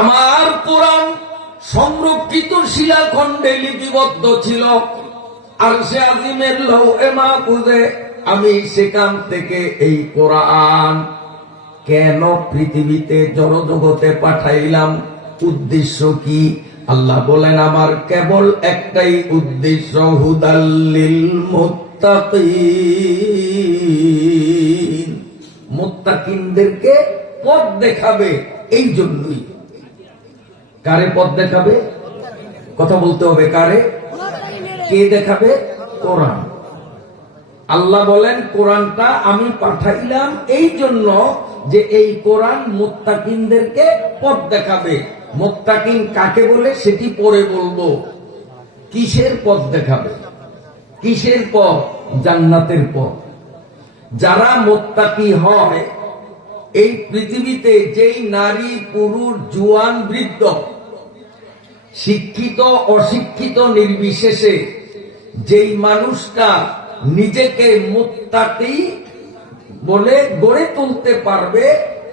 আমার কোরআন সংরক্ষিত শিলাখণ্ডে লিপিবদ্ধ ছিল আরশে আজিমের লৌহে মাহফুজে। আমি সেখান থেকে এই কোরআন কেন পৃথিবীতে জড়জগতে পাঠাইলাম, উদ্দেশ্য কি? আল্লাহ বলেন আমার কেবল একটাই উদ্দেশ্য, হুদাল্লিল মুত্তাকিন, মুত্তাকিনদেরকে পথ দেখাবে। এই জন্যই। কারে পথ দেখাবে? কথা বলতে হবে, কারে? কে দেখাবে? কোরআন। আল্লাহ বলেন কোরআনটা আমি পাঠাইলাম এই জন্য যে এই কোরআন মুত্তাকিনদেরকে পথ দেখাবে। মুত্তাকিন কাকে বলে সেটি পরে বলবো। কিসের পথ দেখাবে? কিসের পথ? জান্নাতের পথ। যারা মুত্তাকি হয়, এই পৃথিবীতে যেই নারী পুরুষ জুয়ান বৃদ্ধ শিক্ষিত অশিক্ষিত নির্বিশেষে যেই মানুষটা নিজেকে মুত্তাকি বলে গড়ে তুলতে পারবে,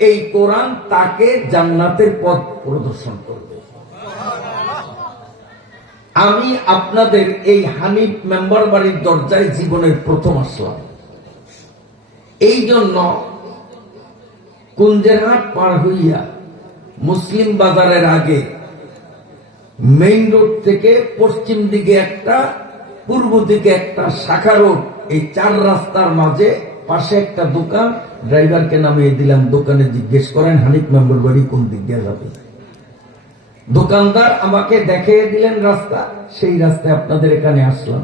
এই কোরআন তাকে জান্নাতের পথ প্রদর্শন করবে। আমি আপনাদের এই হানিফ মেম্বার বাড়ির দরজায় জীবনের প্রথম আসলাম। এই জন্য কুঞ্জেরহাট পার হইয়া মুসলিম বাজারের আগে মেইন রোড থেকে পশ্চিম দিকে একটা, পূর্ব দিকে একটা শাখা রোড, এই চার রাস্তার মাঝে পাশে একটা দোকান। ড্রাইভারকে নামিয়ে দিলাম, দোকানে জিজ্ঞেস করেন হানিফ মেম্বার বাড়ি কোন দিক দিয়ে যাবে। দোকানদার আমাকে দেখিয়ে দিলেন রাস্তা, সেই রাস্তায় আপনাদের এখানে আসলাম।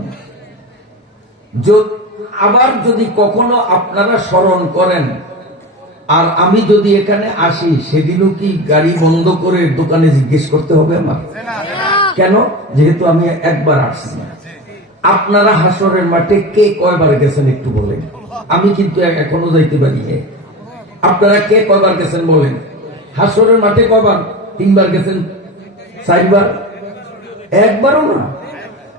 আবার যদি কখনো আপনারা স্মরণ করেন আর আমি যদি এখানে আসি, সেদিনও কি গাড়ি বন্ধ করে দোকানে জিজ্ঞেস করতে হবে আমার? কেন? যেহেতু আমি একবার আসছি না। আপনারা হাসরের মাঠে কে কয়বার গেছেন একটু বলেন। আমি কিন্তু এখনো যাইতে পারি। আপনারা কে কয়বার গেছেন বলেন? হাসরের মাঠে কয়বার? 3 বার গেছেন? 4 বার? একবারও না?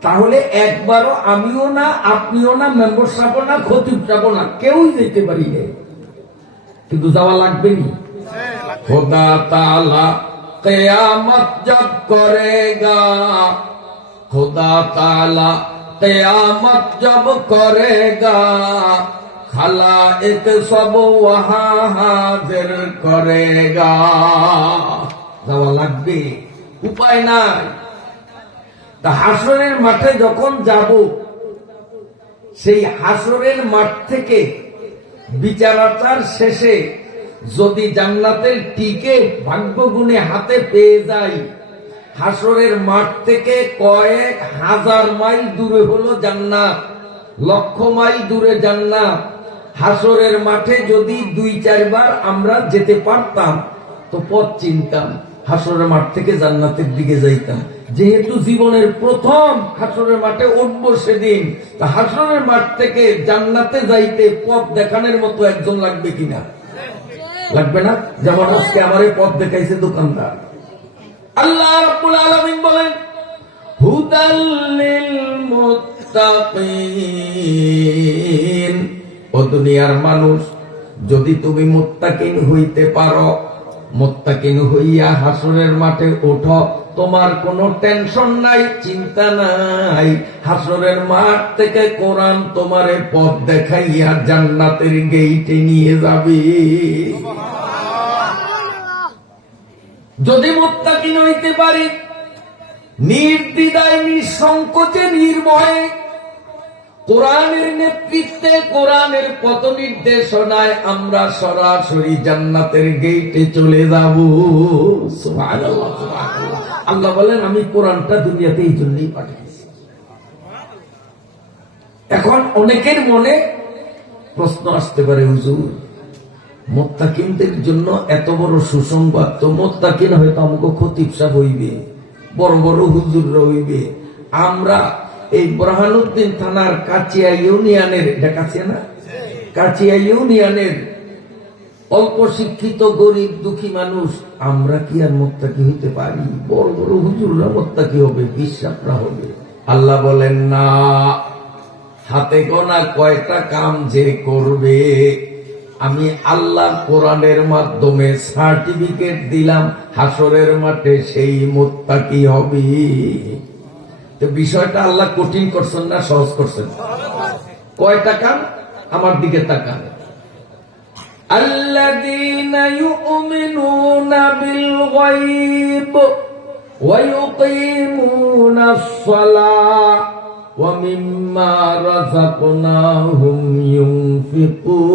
তাহলে একবারও আমিও না, আপনিও না, মেম্বার সাহেবও না, খতিব সাহেবও না, কেউই যেতে পারি না। কিন্তু যাওয়া লাগবে নি। খোদা তাআলা কিয়ামত জব করেগা, খোদা তাআলা কিয়ামত জব করেগা, খালায়েক সব ওয়াহা হাজির করেগা। যাওয়া লাগবে, উপায় নাই। তা হাসরের মাঠে যখন যাব, সেই হাসরের মাঠ থেকে বিচারাচার শেষে যদি জান্নাতের টিকে ভাগ্য গুণে হাতে পেয়ে যাই, হাসরের মাঠ থেকে কয়েক হাজার মাইল দূরে হলো জান্নাত, লক্ষ মাইল দূরে জান্নাত। হাসরের মাঠে যদি 2-4 বার আমরা যেতে পারতাম তো পথ চিনতাম, হাসরের মাঠ থেকে জান্নাতের দিকে যাইতাম। যেহেতু জীবনের প্রথম হাসরের মাঠে উঠবো সেদিন, তা হাসরের মাঠ থেকে জান্নাতে যাইতে পথ দেখানোর মতো একজন লাগবে কিনা? লাগবে না? যেমন আজকে আমারে পথ দেখাইছে দোকানদার। আল্লাহ রাব্বুল আলামিন বলেন হুদাল লিল মুত্তাকিন। ও দুনিয়ার মানুষ, যদি তুমি মুত্তাকিন হইতে পারো, মুত্তাকিন হইয়া হাসরের মাঠে ওঠো, তোমার কোনো টেনশন নাই, চিন্তা নাই। হাসরের মাঠ থেকে কোরআন তোমারে পথ দেখাইয়া জান্নাতের গেইটে নিয়ে যাবে। যদি মুত্তাকিন হইতে পারি, নির্দ্বিধায় নিঃসংকোচে নির্ভয়ে কোরআনের নেতৃত্বে কোরআনের পথ নির্দেশনায় আমরা সরাসরি জান্নাতের গেইটে চলে যাব। সুবহানাল্লাহ, সুবহানাল্লাহ। আল্লাহ বলেন আমি কোরআনটা দুনিয়াতে এই জন্যই পাঠিয়েছি। এখন অনেকের মনে প্রশ্ন আসতে পারে, হুজুর মুত্তাকিনদের জন্য এত বড় সুসংবাদ, তো মুত্তাকিন হয়তো আমাকে খতিব সাহেব হইবে, বড় বড় হুজুররা হইবে, আমরা এই বুরহানুদ্দিন থানার কাচিয়া ইউনিয়নের, এটা কাচিয়া না, কাচিয়া ইউনিয়নের অল্প শিক্ষিত গরিব দুঃখী মানুষ, আমরা কি আর মুত্তাকি হইতে পারি? বড় বড় হুজুররা মুত্তাকি হবে, বিশ্বাসরা হবে। আল্লাহ বলেন না, হাতে গোনা কয়টা কাম যে করবে, আমি আল্লাহ কোরআনের মাধ্যমে সার্টিফিকেট দিলাম, হাসরের মাঠে সেই মুত্তাকি হবে। তো বিষয়টা আল্লাহ কঠিন করছেন না সহজ করছেন? কয় টাকা? আমার দিকে তাকান। আল্লাযীনা ইউমিনুনা বিল গায়ব ওয়া ইউকিমুনাস সালাহ ওয়া মিম্মা রাযাকনাহুম ইউনফিকুন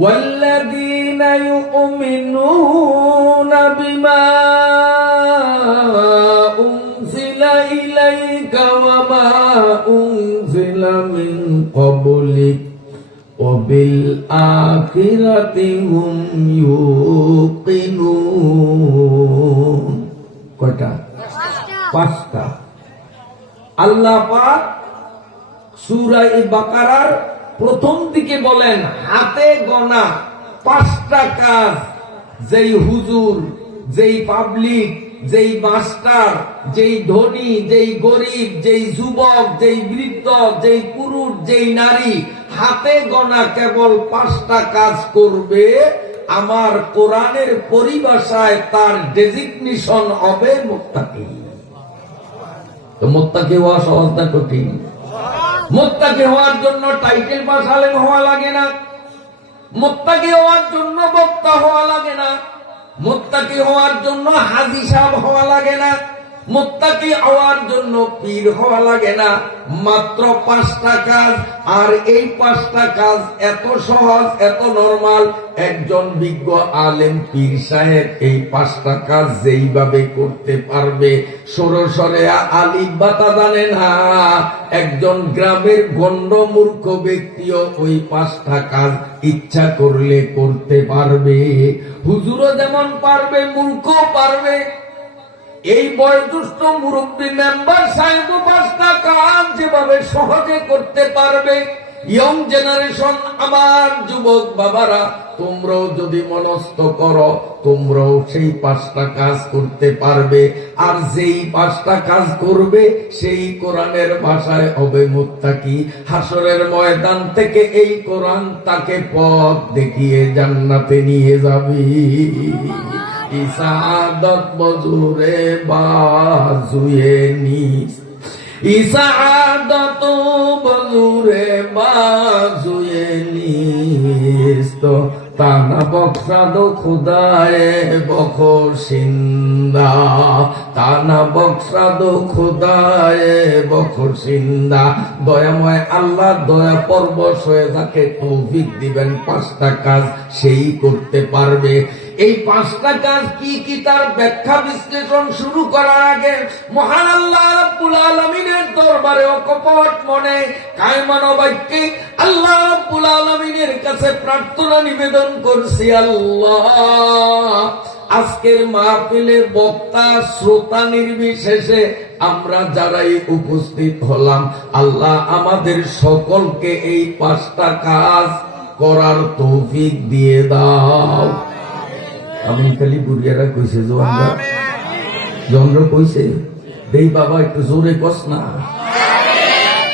ওয়াল্লাযীনা ইউমিনুনা বিমা উনজিলা ইলাইকা ওয়া মা উনজিলা মিন ক্বাবলিক ওয়া বিল আখিরাতি হুম ইউকিনুন। কয়টা? পাঁচটা। আল্লাহ পাক সূরা বাকারার প্রথম দিকে বলেন হাতে গোনা পাঁচটা কাজ যেই হুজুর, যেই পাবলিক, যেই মাস্টার, যেই ধনী, যেই গরিব, যেই যুবক, যেই বৃদ্ধ, যেই পুরুষ, যেই নারী হাতে গোনা কেবল পাঁচটা কাজ করবে, আমার কোরআনের পরিভাষায় তার ডেজিগনেশন হবে মুত্তাকি। তো মুত্তাকি হওয়া সহজ না কঠিন? মুত্তাকি হওয়ার জন্য টাইটেল পাস আলেম হওয়া লাগে না, মুত্তাকি হওয়ার জন্য বক্তা হওয়া লাগে না, মুত্তাকি হওয়ার জন্য হাজী সাহেব হওয়া লাগে না, মুত্তাকি হওয়ার জন্য পীর হওয়া লাগে না। মাত্র পাঁচটা কাজ, আর এই পাঁচটা কাজ এত সহজ, এত নরমাল। একজন বিজ্ঞ আলেম পীর সাহেব এই পাঁচটা কাজ যেইভাবে করতে পারবে, সরসরে আলিফ বাতা জানে না, একজন গ্রামের গণ্ড মূর্খ ব্যক্তিও ওই পাঁচটা কাজ ইচ্ছা করলে করতে পারবে। হুজুরও যেমন পারবে, মূর্খও পারবে। এই বয়োজ্যেষ্ঠ মুরব্বী মেম্বার সাহেব পাঁচটা কাজ যেভাবে সহজে করতে পারবে, ইয়ং জেনারেশন, আমার যুবক বাবারা, তোমরাও যদি মনস্থ করো, তোমরাও সেই পাঁচটা কাজ করতে পারবে। আর যেই পাঁচটা কাজ করবে সেই কোরআনের ভাষায় হবে মুত্তাকি। হাসরের ময়দান থেকে এই কোরআন তাকে পথ দেখিয়ে জান্নাতে নিয়ে যাবে। ইসাদত মজুরে বাজুয়ে নিস, ইসাদত মজুরে বাজুয়ে নিস, তো তানা বক্সাদ খুদায়ে বখশিন্দা, তানা বক্সাদ খুদায়ে বখশিন্দা। দয়াময় আল্লাহ দয়া পরবশ হয়ে যাকে তৌফিক দিবেন পাঁচটা কাজ সেই করতে পারবে। এই পাঁচটা কাজ কি কি তার ব্যাখ্যা বিশ্লেষণ শুরু করার আগে মহান আল্লাহ রাব্বুল আলামিনের দরবারে অকপট মনে কায়মান বাক্যে আল্লাহ রাব্বুল আলামিনের কাছে প্রার্থনা নিবেদন করছি, আল্লাহ আজকের মাহফিলে বক্তা শ্রোতা নির্বিশেষে আমরা যারাই উপস্থিত হলাম, আল্লাহ আমাদের সকলকে এই পাঁচটা কাজ করার তৌফিক দিয়ে দাও। আমি খালি বুড়িয়ারা কইছে জন্দ্র কইছে দেই বাবা একটু জোরে কস না,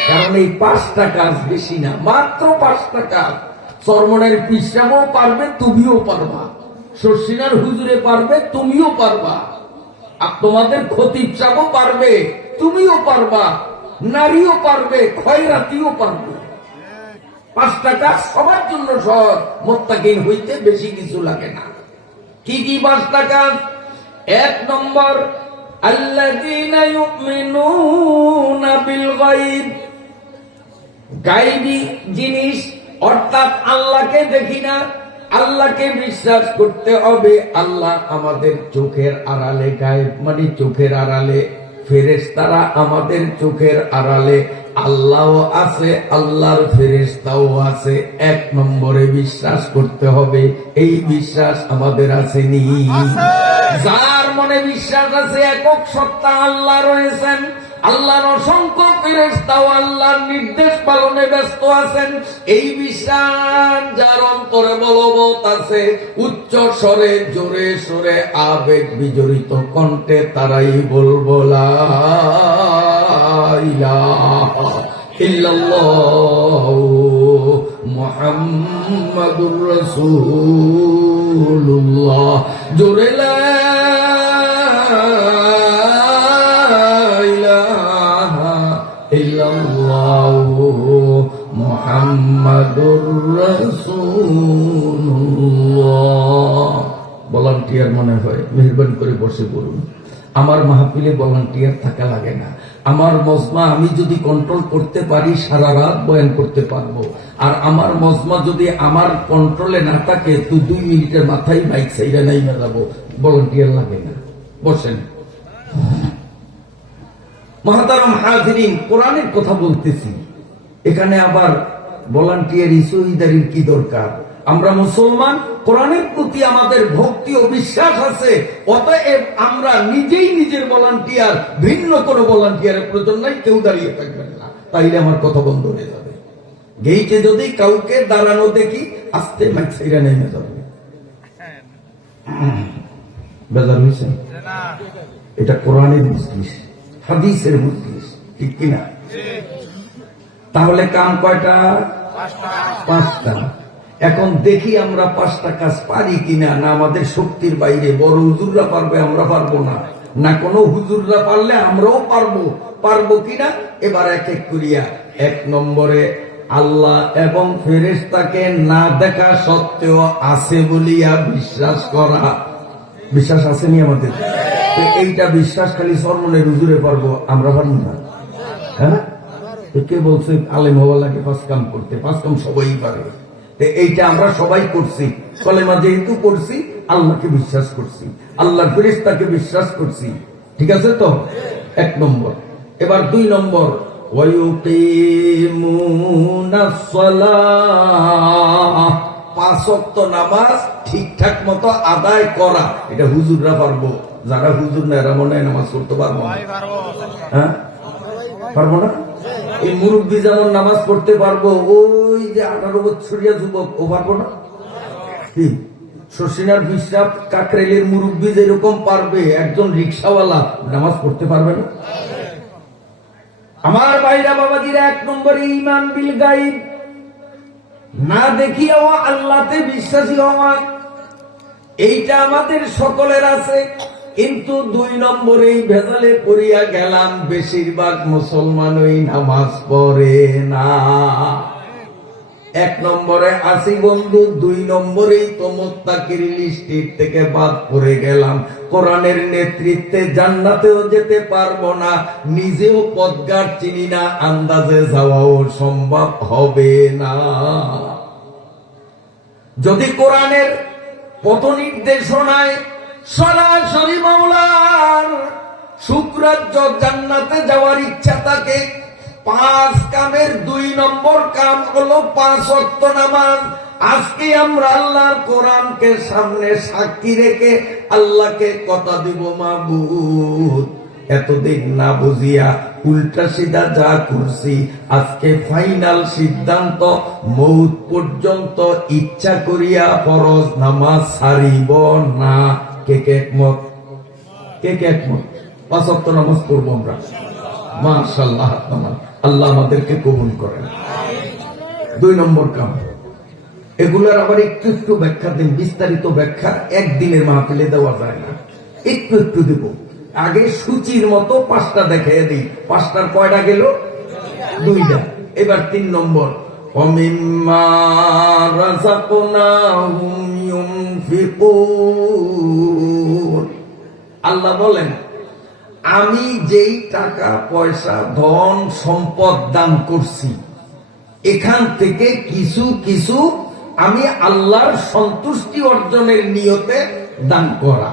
কারণ এই পাঁচটা কাজ বেশি না, মাত্র পাঁচটা কাজ। চরমনের পিসাবও পারবে, তুমিও পারবা, শর্ষিনার হুজুরে পারবে, তুমিও পারবা, আর তোমাদের খতিব সাহেবও পারবে, তুমিও পারবা, নারীও পারবে, খয়রাতিও পারবে। পাঁচটা কাজ সবার জন্য সহজ, মুত্তাকিন হইতে বেশি কিছু লাগে না। কি কি পাঁচটা কাজ? এক নম্বর, আল্লাযীনা ইউমিনুনা বিল গায়ব। গায়বী জিনিস অর্থাৎ আল্লাহকে দেখি না, আল্লাহকে বিশ্বাস করতে হবে। আল্লাহ আমাদের চোখের আড়ালে, গায়েব মানে চোখের আড়ালে, ফেরেশতারা আমাদের চোখের আড়ালে, আল্লাহও আছে, আল্লাহর ফেরেশতাও আছে। এক নম্বরে বিশ্বাস করতে হবে। এই বিশ্বাস আমাদের আসেনি? যার মনে বিশ্বাস আছে একক সত্তা আল্লাহ রয়েছেন, আল্লাহর অসংখ্য ফেরেশতাও আল্লাহর নির্দেশ পালনে ব্যস্ত আছেন, এই বিশ্বাস যার অন্তরে বলবৎ আছে, উচ্চ স্বরে জোরে সোরে আবেগ বিজড়িত কণ্ঠে তারাই বলবো লা ইলাহা ইল্লাল্লাহু মুহাম্মাদুর রাসূলুল্লাহ। জোরে লা ইলাহা ইল্লাল্লাহু মুহাম্মাদুর রাসূলুল্লাহ। ভলান্টিয়ার মনে হয়, মেহরবানি করে বসে পড়ুন। আমার মাহফিলে ভলান্টিয়ার থাকা লাগে না। আমার মজমা আমি যদি কন্ট্রোল করতে পারি সারা রাত বয়ান করতে পারবো। আর আমার মজমা যদি আমার কন্ট্রোলে না থাকে তো 2 মিনিটের মাথায় বাইক সাইডে নাই যাবো। ভলান্টিয়ার লাগে না, বসেন। মুহতারাম হাজিরিন, কোরআনের কথা বলতেছি, এখানে আবার ভলান্টিয়ার শহীদারির কি দরকার? আমরা মুসলমান, কোরআনের প্রতি আমাদের ভক্তি ও বিশ্বাস আছে, অতএব আমরা নিজেই নিজের ভলান্টিয়ার, ভিন্ন কোনো ভলান্টিয়ারের প্রয়োজন নাই। কেউ দাঁড়িয়ে থাকবেন না, তাইলে আমার কথা বন্ধ হয়ে যাবে। গেইটে যদি কাউকে দাঁড়ানো দেখি, আস্তে মাইক ছাইরা নেমে যাবে। বেজার হয়েছে? এটা কোরআনের মজলিস, হাদিসের মজলিস, ঠিক কিনা? তাহলে কাম কয়টা? 5টা। এখন দেখি আমরা 5টা কাজ পারি কিনা, না আমাদের শক্তির বাইরে। বড় হুজুররা পারবে, আমরা পারবো না, না কোনো হুজুররা পারলে আমরাও পারবো কিনা। এবার এক এক করিয়া। 1 নম্বরে, আল্লাহ এবং ফেরেশতাকে না দেখা সত্ত্বেও আছে বলিয়া বিশ্বাস করা। বিশ্বাস আসেনি আমাদের? এইটা বিশ্বাস খালি সরমনের হুজুরে পারবো, আমরা পারবো না। হ্যাঁ, কে বলছে আলেম হওয়া লাগে 5 কাম করতে? 5 কাম সবাই পারে। এইটা আমরা সবাই করছি, কলেমা যেহেতু করছি, আল্লাহকে বিশ্বাস করছি, আল্লাহর ফেরেশতাকে বিশ্বাস করছি, ঠিক আছে তো? 1 নম্বর। এবার 2 নম্বর, ওয়ায়ুকিমুনাস সালাহ, 5 ওয়াক্ত নামাজ ঠিকঠাক মতো আদায় করা। এটা হুজুররা পারবো, যারা হুজুর না এরা মনে হয় নামাজ পড়তে পারবো না। হ্যাঁ, পারবো না? এই মুরব্বী যেমন নামাজ পড়তে পারবো, ওই যে 18 বছরিয়া যুবক ও পারবো না? শশিনার বিশ্বাস কাকরেলের মুরব্বী যেরকম পারবে, একজন রিক্সাওয়ালা নামাজ পড়তে পারবে না? আমার ভাইরা বাবাজিরা, 1 নম্বরে ঈমান বিল গায়ব, না দেখিয়াও আল্লাহতে বিশ্বাসী হওয়া। এইটা আমাদের সকলের আছে, কিন্তু 2 নম্বরেই ভেজালে পড়িয়া গেলাম। বেশিরভাগ মুসলমানই নামাজ পড়ে না। 1 নম্বরে আসি বন্ধু, 2 নম্বরেই তো মুত্তাকির লিস্টের থেকে বাদ পড়ে গেলাম। কোরআনের নেতৃত্বে জান্নাতেও যেতে পারবো না, নিজেও পথঘাট চিনি না, আন্দাজে যাওয়াও সম্ভব হবে না। যদি কোরআনের পথ নির্দেশনায় সরাসরি মাওলার শুকরাজ্য জান্নাতে যাওয়ার ইচ্ছা থাকে, 5 কামের 2 নম্বর কাম হলো 5 ওয়াক্ত নামাজ। আজকে আমরা আল্লাহর কোরআনকে সামনে সাক্ষী রেখে আল্লাহকে কথা দিব, মাবুদ এতদিন না বুঝিয়া উল্টা সিধা যা করছি, আজকে ফাইনাল সিদ্ধান্ত, মৌত পর্যন্ত ইচ্ছা করিয়া ফরজ নামাজ ছাড়িব না। কে কে একমত? কে কে একমত? 5 ওয়াক্ত নামাজ পড়বো আমরা, মাশাআল্লাহ। আল্লাহ আমাদেরকে কবুল করেন। 2 নম্বর কাম, এগুলার আবার একটু একটু ব্যাখ্যা দিন। বিস্তারিত ব্যাখ্যা একদিনের মাহফিলে দেওয়া যায় না, একটু একটু দেব। আগে সূচির মতো 5টা দেখাই দিই। 5টার কয়টা গেল? 2টা। এবার 3 নম্বর, ওয়ামিম্মা রাযাকনাহুম ইউনফিকুন। আল্লাহ বলেন, আমি যেই টাকা পয়সা ধন সম্পদ দান করছি, এখান থেকে কিছু কিছু আমি আল্লাহর সন্তুষ্টি অর্জনের নিয়তে দান করা।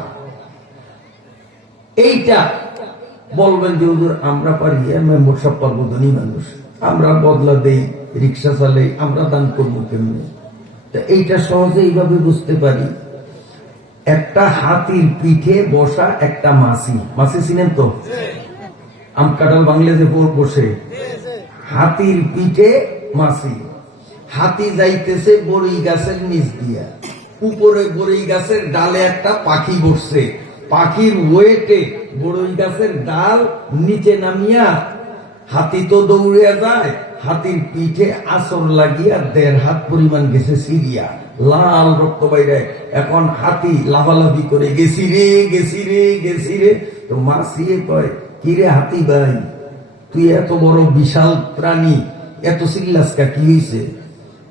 এইটা বলবেন যে হুজুর আমরা পারি, মেম্বার সব পারবো, ধনী মানুষ, আমরা বদলা দেই, রিক্সা চালাই, আমরা দান করবো কেমনি? এইটা সহজে এইভাবে বুঝতে পারি। একটা হাতির পিঠে বসা একটা মাছি, মাছি চিনেন তো? আম কাঁঠাল বাংলা যে বসে, হাতির পিঠে মাছি। হাতি যাইতেছে বড়ই গাছের নিচ দিয়া, উপরে বড়ই গাছের ডালে একটা পাখি বসছে, পাখির ওয়েটে বড়ই গাছের ডাল নিচে নামিয়া হাতি তো দৌড়িয়া যায়, হাতির পিঠে আসর লাগিয়া 1.5 হাত পরিমাণ গেছে সিরিয়া, লাল রক্ত বাইরে। এখন হাতি লাফালাফি করে গেছি রে। তো মাসিয়ে কয়, কিরে হাতি ভাই, তুই এত বড় বিশাল প্রাণী, এত চিল্লাসকা কি হয়েছে?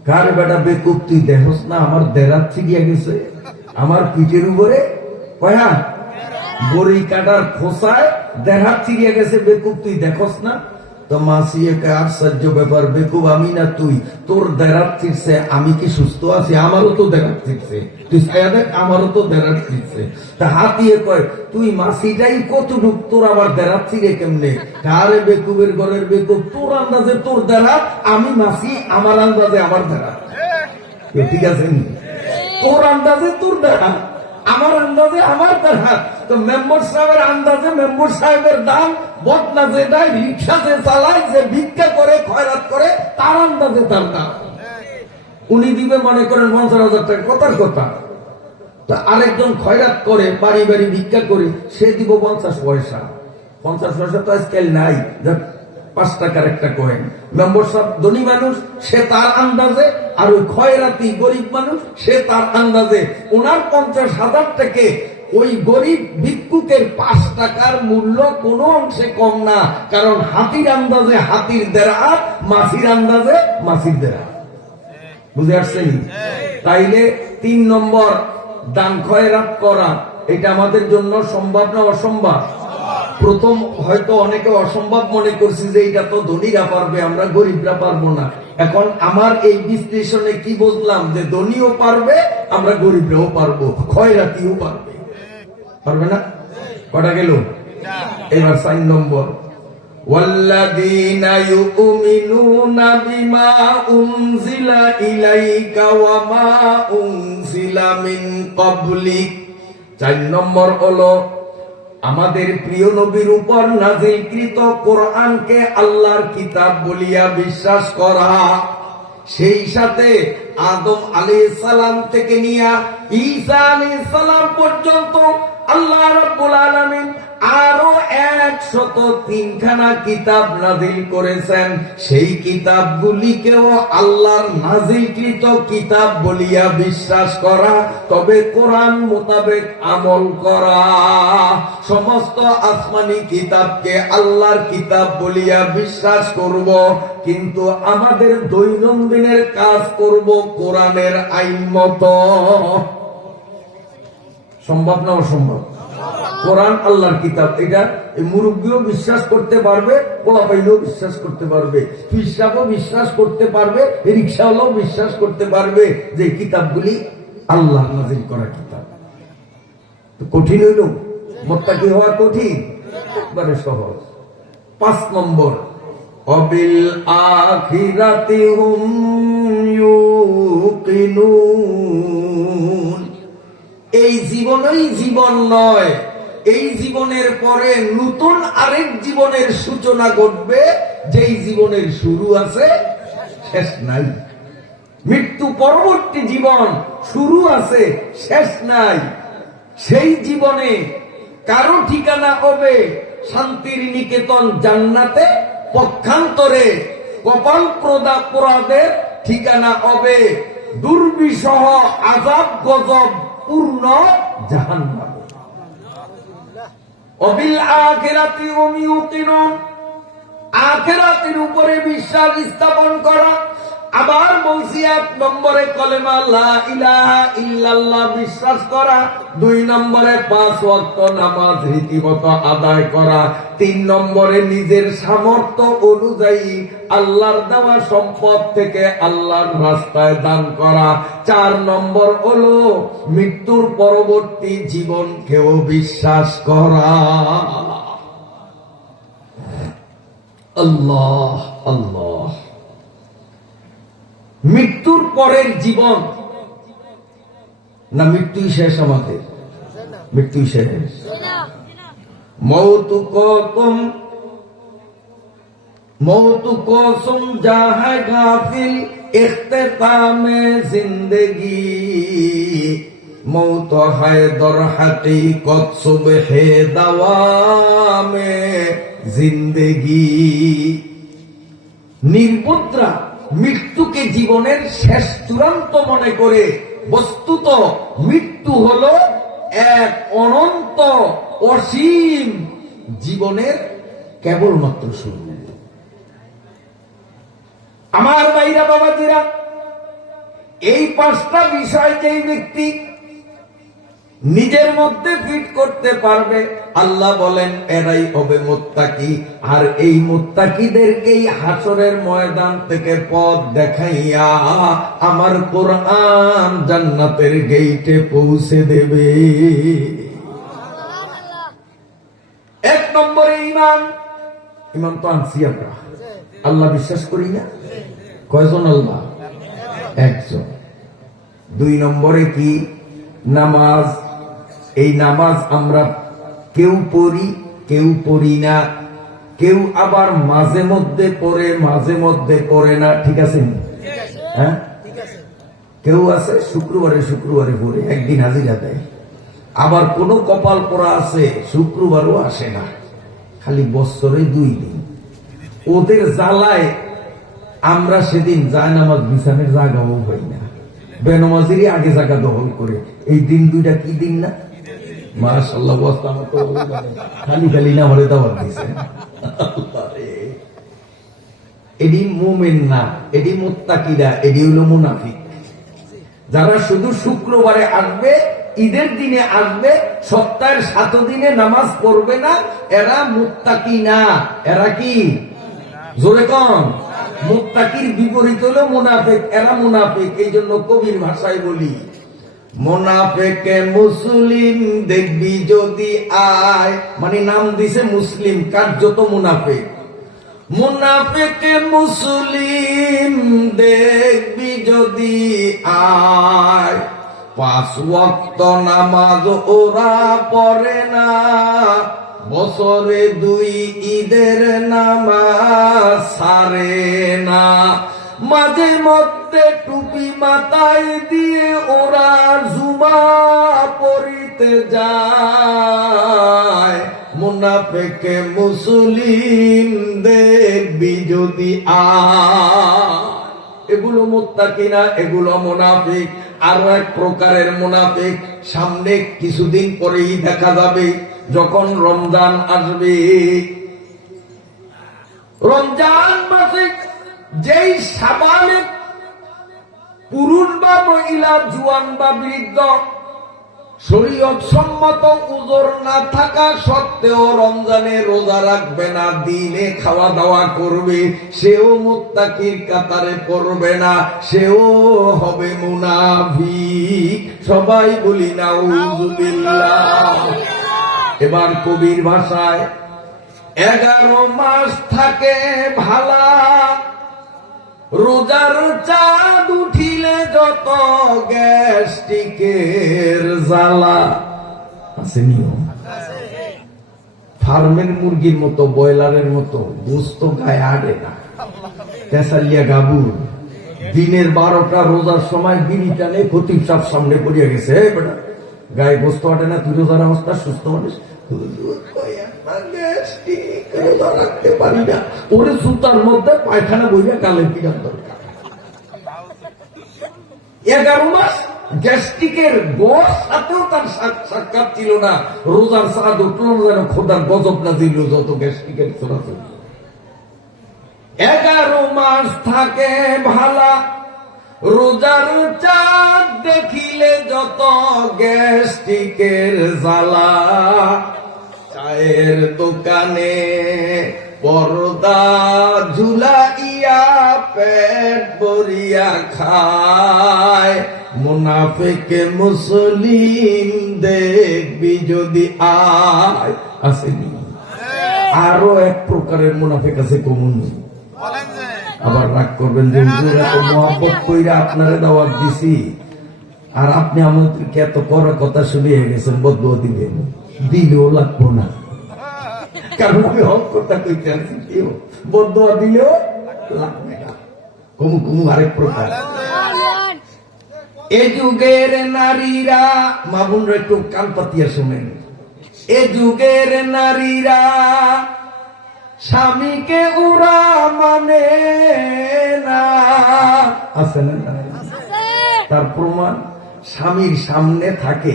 কার বেটা বেকুব, তুই দেখোস না আমার 1.5 হাত ছিড়িয়া গেছে আমার পিঠের উপরে? কয়া বড়ি কাটার খোসায় 1.5 হাত ছিড়িয়া গেছে, বেকুব তুই দেখোস না? তো মাসিয়ে আশ্চর্য ব্যাপার, বেকুব আমি না তুই, তোর 1.5 হাত ছিড়ছে, আমি কি সুস্থ আছি? আমারও তো 1.5 হাত ছিড়ছে, তুই ছায়া দেখ, আমারও তো 1.5 হাত ছিড়ছে। তা হাতিয়ে কয়, তুই মাসিটাই কতটুক, তোর আবার 1.5 হাত ছিড়ে কেমনে? কারে বেকুবের ঘরের বেকুব, তোর আন্দাজে তোর 1.5 হাত, আমি মাসি আমার আন্দাজে আমার 1.5 হাত। ঠিক আছে, তোর আন্দাজে তোর 1.5 হাত, আমার আন্দাজে আমার 1.5 হাত। তো মেম্বার সাহেবের আন্দাজে মেম্বার সাহেবের দাম, বদনা যে দেয়, রিক্সা যে চালায়, যে ভিক্ষা করে, খয়রাত করে, তার আন্দাজে তার দাম। উনি দিবে মনে করেন 50,000 টাকা, কথার কথা। তো আরেকজন খয়রাত করে, বাড়ি বাড়ি ভিক্ষা করে, সে দিব 50 পয়সা। 50 পয়সা তো আজকাল নাই, 5 টাকার একটা কয়েন। মেম্বার সাহেব ধনী মানুষ, সে তার আন্দাজে, আর ওই খয়রাতি গরিব মানুষ, সে তার আন্দাজে। ওনার 50,000 থেকে ওই গরিব ভিক্ষুকের 5 টাকার মূল্য কোনো অংশে কম না, কারণ হাতির আন্দাজে হাতির 1.5 হাত, মাসির আন্দাজে মাসির 1.5 হাত। বুঝে আসছেন? তাইলে 3 নম্বর, দান খয়রাত করা, এটা আমাদের জন্য সম্ভব না অসম্ভব? প্রথম হয়তো অনেকে অসম্ভব মনে করছি যে এটা তো ধনীরা পারবে, আমরা গরিবরা পারবো না। এখন আমার এই বিশ্লেষণে কি বুঝলাম, যে ধনীও পারবে, আমরা গরিবরাও পারবো, খয়রাতিও পারবে। পারবে না? কটা গেল? এবার 4 নম্বর, ওয়াল্লাযীনা ইউমিনুনা বিমা উনজিলা ইলাইকা ওয়া মা উনজিলা মিন ক্বাবলিক। 4 নম্বর হলো আমাদের প্রিয় নবীর উপর নাযিলকৃত কোরআনকে আল্লাহর কিতাব বলিয়া বিশ্বাস করা। সেই সাথে আদম আলাইহিস সালাম থেকে নিয়ে ঈসা আলাইহিস সালাম পর্যন্ত আল্লাহ রাব্বুল আলামিন আরো 103 খানা কিতাব নাযিল করেছেন। সেই কিতাবগুলিকেও আল্লাহর নাযিলকৃত কিতাব বলিয়া বিশ্বাস করা, তবে কোরআন মোতাবেক আমল করা। সমস্ত আসমানি কিতাবকে আল্লাহর কিতাব বলিয়া বিশ্বাস করব, কিন্তু আমাদের দৈনন্দিনের কাজ করব কোরআনের আইন মতো। সম্ভব না অসম্ভব? কোরআন আল্লাহর কিতাব, এটা মুরব্বীও বিশ্বাস করতে পারবে, পোলাপাইলেও বিশ্বাস করতে পারবে, পিসাবও বিশ্বাস করতে পারবে, রিক্সাওয়ালাও বিশ্বাস করতে পারবে যে কিতাবগুলি আল্লাহ নাযিল করা কিতাব। কঠিন হইল? মুত্তাকি হওয়া কঠিন? একবারে সহজ। 5 নম্বর, অবিল আখিরাতি হুম ইউকিনুন। এই জীবনই জীবন নয়, এই জীবনের পরে নতুন আরেক জীবনের সূচনা ঘটবে, যেই জীবনের শুরু আছে শেষ নাই। মৃত্যু পরবর্তী জীবন, শুরু আছে শেষ নাই। সেই জীবনে কারো ঠিকানা হবে শান্তির নিকেতন জান্নাতে, পক্ষান্তরে কপাল পোড়াদের ঠিকানা হবে দুর্বিষহ আযাব গজব পূর্ণ জাহান্নাম। অবিল আখিরাতি হুম ইউকিনুন, আখিরাতের উপরে বিশ্বাস স্থাপন করা। আবার বলছি 1 নম্বরে কলেমা লা ইলাহা ইল্লাল্লাহ বিশ্বাস করা, 2 নম্বরে 5 ওয়াক্ত নামাজ রীতিমতো আদায় করা, 3 নম্বরে নিজের সামর্থ্য অনুযায়ী আল্লাহর দেওয়া সম্পদ থেকে আল্লাহর রাস্তায় দান করা, 4 নম্বর হলো মৃত্যুর পরবর্তী জীবনকেও বিশ্বাস করা। আল্লাহ আল্লাহ। মৃত্যুর পরের জীবন না মৃত্যুই শেষ? আমাদের মৃত্যুই শেষ। মৌতু কসম জাহে গাফিল ইখতিতামে জিন্দেগি, মৌত হায় দর হাকিকত সুবহে দাওয়ামে জিন্দেগি। নির্বুদ্রা মৃত্যুকে জীবনের শেষ চূড়ান্ত মনে করে, বস্তুত মৃত্যু হলো এক অনন্ত অসীম জীবনের কেবলমাত্র শুরু। আমার ভাইরা বাবাজিরা, এই 5টা বিষয় যেই ব্যক্তি নিজের মধ্যে ফিট করতে পারবে, আল্লাহ বলেন এরাই হবে মুত্তাকি। আর এই মুত্তাকিদেরকেই হাসরের ময়দান থেকে পথ দেখাইয়া আমার কোরআন জান্নাতের গেইটে পৌঁছে দেবে। 1 নম্বরে ঈমান। ঈমান তো আনছি আমরা, আল্লাহ বিশ্বাস করি না? কয়জন আল্লাহ? একজন। 2 নম্বরে কি? নামাজ। এই নামাজ আমরা কেউ পড়ি, কেউ পড়ি না, কেউ আবার মাঝে মধ্যে পড়ে, মাঝে মধ্যে পড়ে না। ঠিক আছে? হ্যাঁ, কেউ আছে শুক্রবারে শুক্রবারে পড়ে, একদিন হাজিরা দেয়। আবার কোন কপাল পড়া আছে শুক্রবারও আসে না, খালি বছরে 2 দিন। ওদের জ্বালায় আমরা সেদিন যায় নামাজ বিছানের জায়গাও পাই না, বেনমাজিরই আগে জায়গা দখল করে। এই দিন 2টা কি দিন না? মাশাআল্লাহ, খালি খালি না আমারে দাওয়াত দিয়েছে। এটি মুমিন না, এটি মুত্তাকিরা, এটি হলো মুনাফিক। যারা শুধু শুক্রবারে আসবে, ঈদের দিনে আসবে, সপ্তাহের 7 দিনে নামাজ পড়বে না, এরা মুত্তাকি না। এরা কি? জোরে কন। মুত্তাকির বিপরীত হলো মুনাফিক, এরা মুনাফিক। এই জন্য কবির ভাষায় বলি, মুনাফিকে মুসলিম দেখবি যদি আয়, মানে নাম দিছে মুসলিম, কার্যত মুনাফিক। মুনাফিকে মুসলিম দেখবি যদি আয়, 5 ওয়াক্ত নামাজ ওরা পড়ে না, বছরে 2 ঈদের নামাজ ছাড়ে না, মাঝে মধ্যে টুপি মাথায় দিয়ে ওরা জুমা পড়িতে যায়। মুনাফিকে মুসলিম দেখবি যদি এগুলো মুত্তাকি না, এগুলো মুনাফিক। আরো এক প্রকারের মুনাফিক সামনে কিছুদিন পরেই দেখা যাবে, যখন রমজান আসবে। রমজান মাসে যেই সাবালিক পুরুষ বা মহিলা, জুয়ান বা বৃদ্ধ, শরীয়ত সম্মত উযর না থাকা সত্ত্বেও রমজানে রোজা রাখবে না, দিনে খাওয়া দাওয়া করবে, সেও মুত্তাকির কাতারে পড়বে না, সেও হবে মুনাফিক। সবাই বলি নাউযুবিল্লাহ। এবার কবির ভাষায়, 11 মাস থাকে ভালা, রোজার চাঁদ উঠিলে যত গ্যাস্ট্রিকের জ্বালা। আছে নিয়ম। ফার্মের মুরগির মতো, ব্রয়লারের মতো গোস্ত গায়ে আড়ে না, তেসালিয়া গাবুর। দিনের 12টা রোজার সময় বিড়ি টানে, খতিব সাহেব সামনে পড়িয়া গেছে, গায়ে গোস্ত আটে না, তুই রোজার অবস্থা সুস্থ মানুষ, রাখতে পারি না, ওরে জুতার মধ্যে পায়খানা বইয়া গালে পিড়ার দরকার। 11 মাস গ্যাস্ট্রিকের গোস সাথেও তার সাক্ষাৎ ছিল না, রোজার চাঁদ উঠল না যেন খোদার গজব না দিল, যত গ্যাস্ট্রিকের চলাচল। 11 মাস থাকে ভালা, রোজার চাঁদ দেখিলে যত গ্যাস্ট্রিকের জ্বালা, চায়ের দোকানে পর্দা ঝুলাইয়া পেট ভরিয়া খায়, মুনাফিকে মুসলিম দেখবি যদি আয়। আসেনি? আরো এক প্রকারের মুনাফিক আছে, কমন। আবার রাগ করবেন যে মহব্বত কইরা আপনারে দাওয়াত দিছি, আর আপনি আমাদেরকে এত কড়া কথা শুনিয়ে গেছেন, বদুয়া দিবেন, দিলেও লাগবো না, কারণ আমি হক কথা কইতে আছি, বদুয়া দিলেও লাগবে না। কমু কমু আরেক প্রকার। এ যুগের নারীরা, মা বোনরা একটু কান পাতিয়া শোনেন, এ যুগের নারীরা স্বামীকে ওরা মানে না, আছে না? তার প্রমাণ স্বামীর সামনে থাকে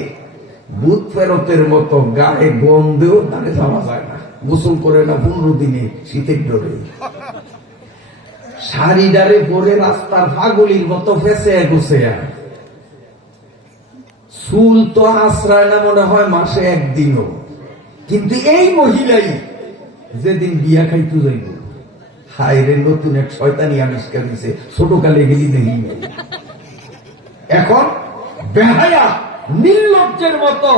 ভূত ফেরতের মতো, গায়ে গন্ধেও তাকে যাওয়া যায় না, গোসল করে না 15 দিনে শীতের ডরে, শাড়িডারে পরে রাস্তার ফাগলির মতো ফেসে গুছে, চুল তো আশ্রয় না মনে হয় মাসে একদিনও। কিন্তু এই মহিলাই যেদিন বিয়া খাইতে যাইব, হায় রে, নতুন এক শয়তানি আবিষ্কার হয়েছে, ছোটকালে গেলি দেখি নাই। এখন বেহায়া নির্লজ্জের মতো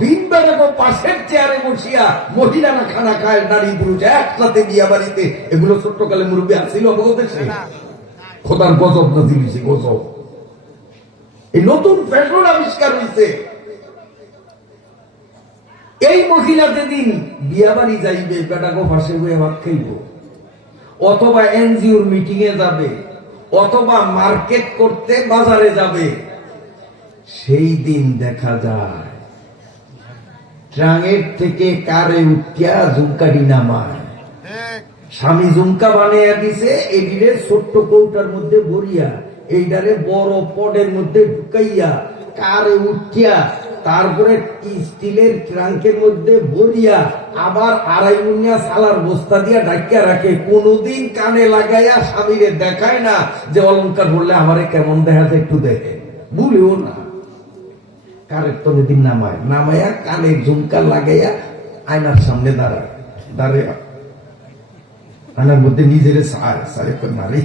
দিন বেড়ে পাশের চেয়ারে বসিয়া মহিলারা খানা খায়, নারী পুরুষ একসাথে বিয়া বাড়িতে, এগুলো ছোট্টকালে মুরব্বী আসছিল অবগতেছে। খোদার গজব না দিয়েছে, গজব। এই নতুন ফ্যাশন আবিষ্কার হয়েছে। এই মহিলা যেদিন বিয়া বাড়ি যাইবে, বেটাকে ফাঁসে বইয়ে ভাত খাইব, অথবা এনজিওর মিটিং এ যাবে, অথবা মার্কেট করতে বাজারে যাবে, সেই দিন দেখা যায় ট্রাঙের থেকে কারে উঠিয়া ঝুমকাটি নামায়। স্বামী ঝুমকা বানিয়ে দিছে, এদিকে ছোট্ট কৌটার মধ্যে ভরিয়া, এইটারে বড় পটের মধ্যে ঢুকাইয়া কারে উঠিয়া, তারপরে স্টিলের ট্রাঙ্কের মধ্যে ভরিয়া, আবার 2.5 মুনিয়া সালার বস্তা দিয়া ঢাকিয়া রাখে। কোনদিন কানে লাগাইয়া স্বামীরে দেখায় না যে অলংকার বললে আমারে কেমন দেখা যায় একটু দেখে, ভুলেও না। কারের তো দিন নামায়, নামাইয়া কানে ঝুমকা লাগাইয়া আয়নার সামনে দাঁড়ায়, দাঁড়িয়ে আয়নার মধ্যে নিজের মারে,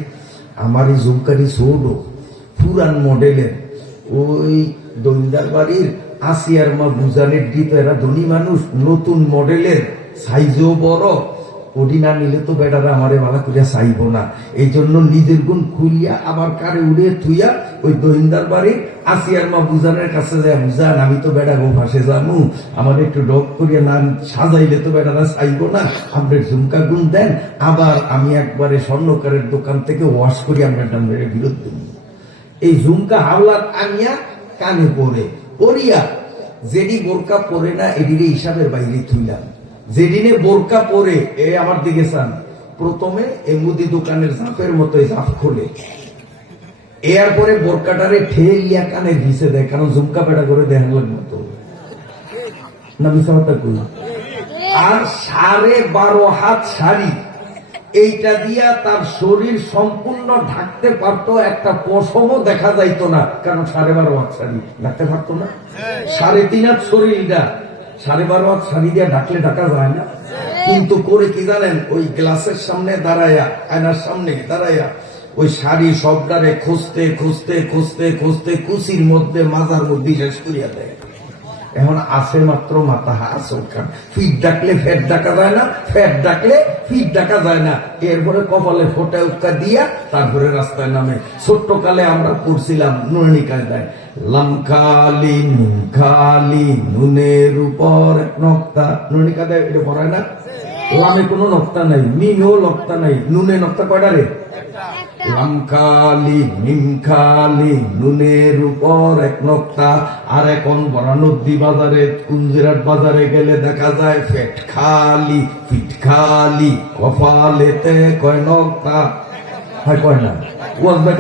আমার এই ঝুমকারি ছোট পুরান মডেলের, ওই দৈন্দার বাড়ির আসিয়ার মা বুঝানের দিত, এরা ধনী মানুষ, নতুন মডেলের, সাইজও বড়, ওটি না নিলে তো বেটারা আমারে ভালো করিয়া চাইব না। এই জন্য নিজের গুণ খুলিয়া আবার কারে উড়িয়ে থুইয়া ওই দৈন্দার বাড়ির আসিয়ার মা বুঝানের কাছে যায়, বুঝান আমি তো বেটা গো ফাঁসে জানু, আমার একটু ডক করিয়া না সাজাইলে তো বেটারা চাইব না, আপনার ঝুমকা গুণ দেন, আবার আমি একবারে স্বর্ণকারের দোকান থেকে ওয়াশ করি আমরা মেরে বিরোধ দেব। এই ঝুমকা হাওলাত আনিয়া কানে পরে পরিয়া, যেটি বোরকা পরে না এদিকে হিসাবের বাইরে থুইলাম, যেদিনে বোরকা পরে এ আমার দিকে চান, প্রথমে এই মুদি দোকানের ঝাঁপের মতো ঝাঁপ খোলে, এরপরে বোরকাটারে ঠেলিয়া কানে ভিসে দেয়, কারণ ঝুমকা পেটা করে দেখানোর মতো না, মিশাটা করি। আর 12.5 হাত শাড়ি, এইটা দিয়া তার শরীর সম্পূর্ণ ঢাকতে পারতো, একটা পশমও দেখা যাইতো না, কারণ 12.5 হাত শাড়ি ঢাকতে পারতো না। 3.5 হাত শরীরটা 12.5 হাত শাড়ি দিয়া ঢাকলে ঢাকা যায় না। কিন্তু করে কি জানেন, ওই গ্লাসের সামনে দাঁড়াইয়া, আয়নার সামনে দাঁড়াইয়া ওই শাড়ি সবটারে খুঁজতে খুঁজতে খুঁজতে খুঁজতে কুচির মধ্যে মাজার মধ্যে শেষ করিয়া দেয়। এখন আসে মাত্র মাথা চোখা, ফিট ডাকলে ফেট ডাকা যায় না, ফেট ডাকলে ফিট ডাকা যায় না, এরপরে কপালে ফোটা উক্কা দিয়া তারপরে রাস্তায় নামে। ছোট্ট কালে আমরা পড়ছিলাম নুরানি কায়দায়, লামখালি নুনখালি নুনের উপর এক নক্তা, নুরানি কায়দায় এটা পড়ায় না? লামে কোনো নক্তা নাই, মিমেও নক্তা নাই, নুনে নক্তা কয়টা রে? লামখালি নিমখালি নুনের উপর এক নক্তা। আর এখন বরানদ্দি বাজারে, কুঞ্জিরাট বাজারে গেলে দেখা যায় পেট খালি পিঠ খালি, কপালেতে কয় নক্তা, হয় কয় না?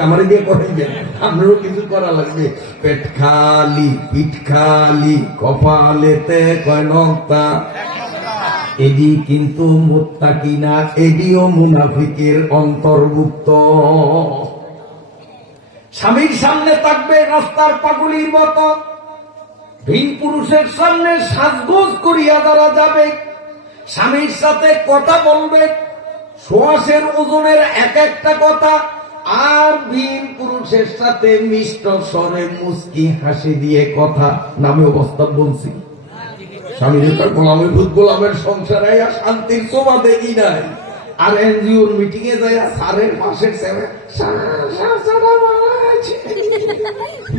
আমারে দিয়ে করাইবেন, আপনারও কিছু করা লাগবে। পেট খালি পিঠ খালি, কপালেতে কয় নক্তা। এডি কিন্তু মুত্তাকি না, এডিও মুনাফিকের অন্তর্ভুক্ত। স্বামীর সামনে থাকবে রাস্তার পাগলির মতো, ভিন পুরুষের সামনে সাজগোজ করিয়া দ্বারা যাবে, স্বামীর সাথে কথা বলবে সোয়াশের ওজনের এক একটা কথা, আর ভিন পুরুষের সাথে মিষ্ট স্বরে মুস্কি হাসি দিয়ে কথা। নামে অবস্থা বলছি, স্বামীর গোলামের ভূত, গোলামের সংসারে শান্তির শোভা দেখি নাই। আর এনজিওর মিটিং এ যায় সারের মাসের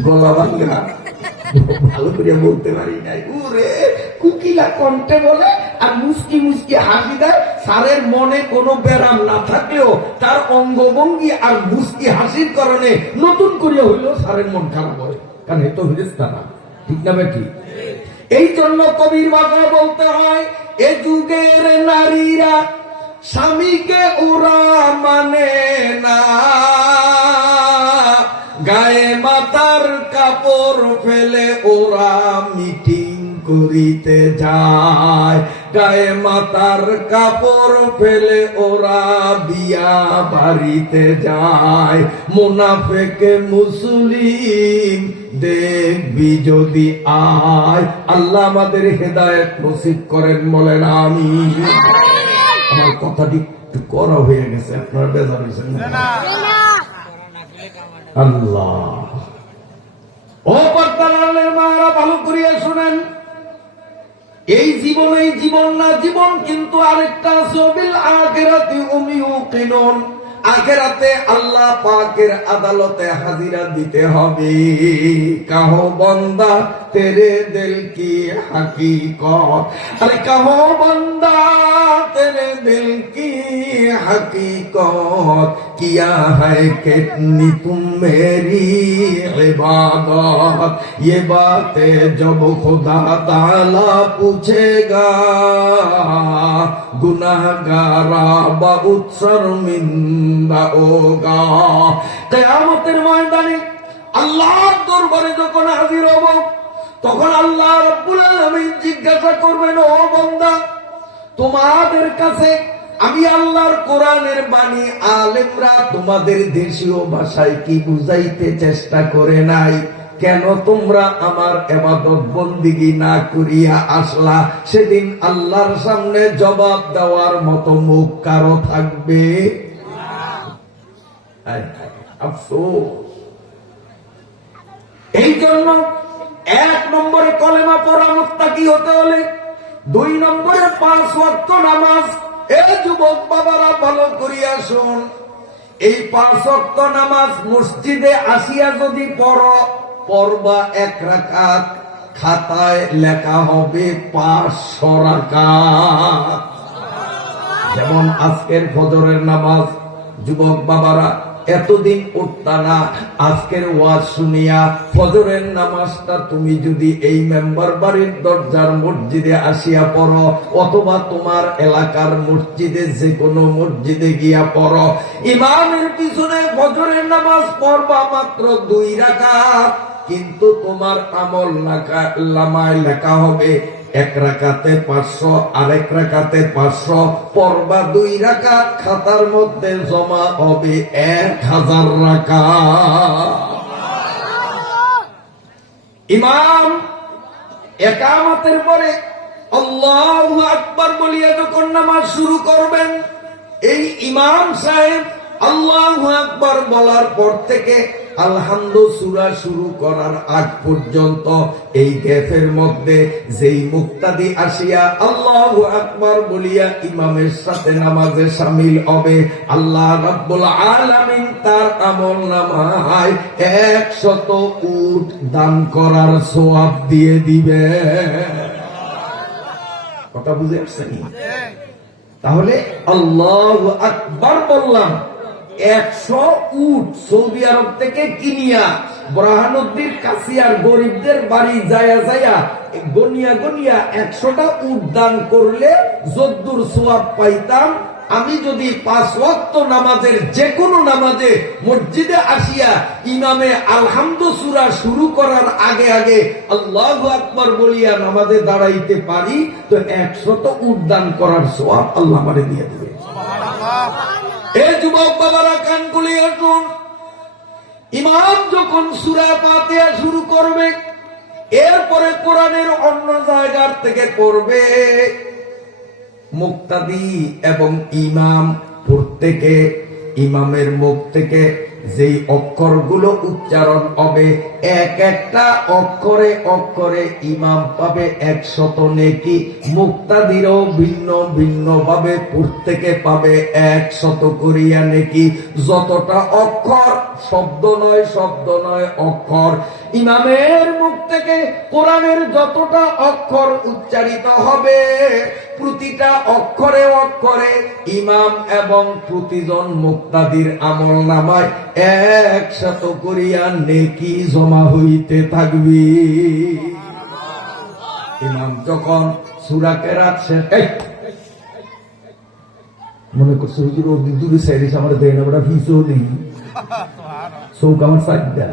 গলা ভাঙ্গা, ভালো করে বলতে পারি নাই, ওরে কুকিলা কণ্ঠে বলে আর মুস্কি মুস্কি হাসি দেয়। সারের মনে কোনো ব্যারাম না থাকলেও তার অঙ্গভঙ্গি আর মুস্কি হাসির কারণে নতুন করিয়া হইলেও সারের মন খারাপ হয়, কারণ এত ফেরেশতা না, ঠিক না বেটি? এই জন্য কবির ভাষায় বলতে হয়, এ যুগের নারীরা স্বামীকে ওরা মানে না, গায়ে মাথার কাপড় ফেলে ওরা মিটিং করিতে যায়, গায়ে মাথার কাপড় ফেলে ওরা বিয়া বাড়িতে যায়। মুনাফেক মুসলিম দেখবি যদি আয়। আল্লাহ আমাদের হেদায়েত নসিব করেন, বলেন আমিন। আমার কথাটি একটু করা হয়ে গেছে, আপনারা বেজার হয়েছেন না? আল্লাহ, ও পর্দার মায়েরা ভালো করিয়া শুনেন, এই জীবন এই জীবন না, জীবন কিন্তু আরেকটা আছে। বিল আখিরাতি হুম ইউকিনুন, আখিরাতে আল্লাহ পাকের আদালতে হাজিরা দিতে হবে। কাহো বান্দা তেরে দিল কি হकीकत, আরে কাহো বান্দা তেরে দিল কি हकीकत, किया है कितनी तुम मेरी इबादत, ये बातें जब खुदा ताला पूछेगा, गुनाहगारा बहुत शर्मिंदा होगा। কিয়ামতের ময়দানে আল্লাহর দরবারে যখন হাজির হব, তখন আল্লাহ রাব্বুল আলামিন জিজ্ঞাসা করবেন, ও বান্দা, তোমাদের কাছে আমি আল্লাহর কোরআনের বাণী আলেমরা তোমাদের দেশীয় ভাষায় কি বুঝাইতে চেষ্টা করে নাই? কেন তোমরা আমার ইবাদত বন্দিগি না করিয়া আসলা? সেদিন আল্লাহর সামনে জবাব দেওয়ার মতো মুখ কারো থাকবে? আফসোস। এই জন্য 1 নম্বরে কলেমা পড়া মুত্তাকি হতে হলে, 2 নম্বরে 5 ওয়াক্ত নামাজ। এ যুবক বাবারা ভালো করিয়া শুন, এই 5 ওয়াক্ত নামাজ মসজিদে আসিয়া যদি পড়বা 1 রাকাত, খাতায় লেখা হবে 500 রাকাত। যেমন আজকের ফজরের নামাজ, যুবক বাবারা এতদিন উঠতা না, আজকের ওয়াজ শুনিয়া ফজরের নামাজটা তুমি যদি এই মেম্বার বাড়ির দরজার মসজিদে আসিয়া পড়ো, অথবা তোমার এলাকার মসজিদে যে কোনো মসজিদে গিয়া পড়ো, ইমামের পিছনে ফজরের নামাজ পড়বা মাত্র 2 রাকাত, কিন্তু তোমার আমল নামায় লেখা হবে 1 রাকাতে 500, আরেক রাকাতে 500, পড়বা 2 রাকাত, খাতার মধ্যে জমা হবে 1000 রাকাত। ইমাম ইকামতের পরে আল্লাহু আকবার বলিয়া যখন নামাজ শুরু করবেন, এই ইমাম সাহেব আল্লাহু আকবার বলার পর থেকে আলহামদু সূরা শুরু করার আগ পর্যন্ত এই গ্যাপের মধ্যে যেই মুক্তাদি আসিয়া আল্লাহু আকবার বলিয়া ইমামের সাথে নামাজে শামিল হবে, আল্লাহ রাব্বুল আলামিন তার আমলনামায় 100 উট দান করার সওয়াব দিয়ে দিবে। কথা বুঝে আসছেন? তাহলে আল্লাহু আকবার বললাম, 100 উট সৌদি আরব থেকে কিনিয়া বুরহানুদ্দিন কাসিয়ার গরিবদের বাড়ি যায়া গনিয়া 100টা উট দান করলে যদ্দুর সওয়াব পাইতাম, আমি যদি 5 ওয়াক্ত নামাজের যে কোনো নামাজে মসজিদে আসিয়া ইমামে আলহামদু সূরা শুরু করার আগে আগে আল্লাহু আকবার বলিয়া নামাজে দাঁড়াইতে পারি, তো 100 উট দান করার সওয়াব আল্লাহ আমারে দিয়ে দিবে। এ যুবক বাবারা কান খুলিয়া শুন, ইমাম যখন সূরা ফাতিহা শুরু করবে, এরপরে কোরআনের অন্য জায়গার থেকে পড়বে। মুক্তাদি এবং ইমাম প্রত্যেকে ইমামের মুখ থেকে যেই অক্ষরগুলো উচ্চারণ হবে, এক একটা অক্ষরে অক্ষরে ইমাম পাবে 100 নেকি, মুক্তাদিরও ভিন্ন ভিন্ন ভাবে প্রত্যেকে পাবে 100 করিয়া নেকি। যতটা অক্ষর, শব্দ নয় অক্ষর, ইমামের মুখ থেকে কোরআনের যতটা অক্ষর উচ্চারিত হবে, প্রতিটা অক্ষরে অক্ষরে ইমাম এবং প্রতিজন মুক্তাদির আমলনামায় 100 করিয়া নেকি জমা হইতে থাকবে। ইমাম যখন সূরা কেরাত শেষ, মনে করছে হুজুর ও দূরে সাইডে আমার দেয় না, ওটা ভিসও নেই, চৌক আমার সাইডটা।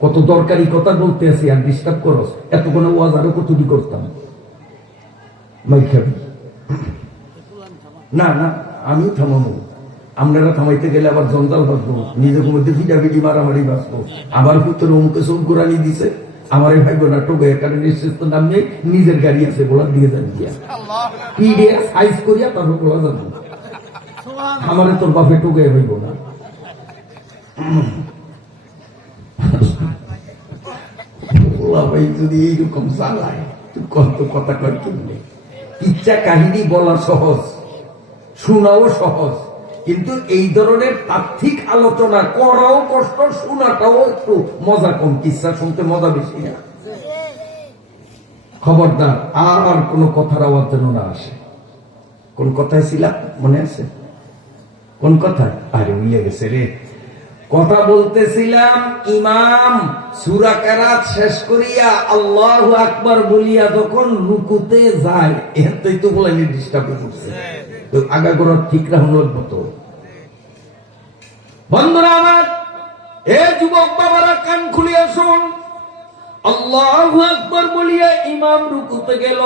কত দরকারি কথা বলতে আছি আর ডিস্টার্ব করস, এত কোনো ওয়াজ আরো কতটি করতাম। মাই খাবি না না, আমিও থামাবো, আপনারা থামাইতে গেলে আবার জঞ্জাল বাঁচবো, নিজের মধ্যে ভিটাভিটি মারামারি বাঁচবো। আবার ভিতরে অমুকে সব কোরআনি দিছে, আমার ভাই বোনা টোকে কারণ নিশ্চিত নাম নেই, নিজের গাড়ি আছে বলার দিয়ে যান গিয়া পিডিএফ সাইজ করিয়া তারপর বলা যাবো, আমার তোর বাপে টোকে হইব না। ভাই যদি এইরকম চালায় কত কথা কয় কিনলে, ইচ্ছা কাহিনী বলা সহজ, শোনাও সহজ, কিন্তু এই ধরনের তাত্ত্বিক আলোচনা করাও কষ্ট, শোনাটাও একটু মজা কম, কিচ্ছা শুনতে মজা বেশি না। খবরদার আর কোন কথার আওয়াজ যেন না আসে। কোন কথায় ছিলাম মনে আছে? কোন কথা? আরে মিলে গেছে রে। কথা বলতেছিলাম, ইমাম সূরা কেরাত শেষ করিয়া আল্লাহু আকবার বলিয়া যখন রুকুতে যায়, এতেই তো বলে ডিস্টার্ব করছে, তো আগা করার ঠিক রাখনোর মতো। বন্ধুরা আমার, এ যুবক বাবারা কান খুলিয়া শুন, আল্লাহু আকবার বলিয়া ইমাম রুকুতে গেল,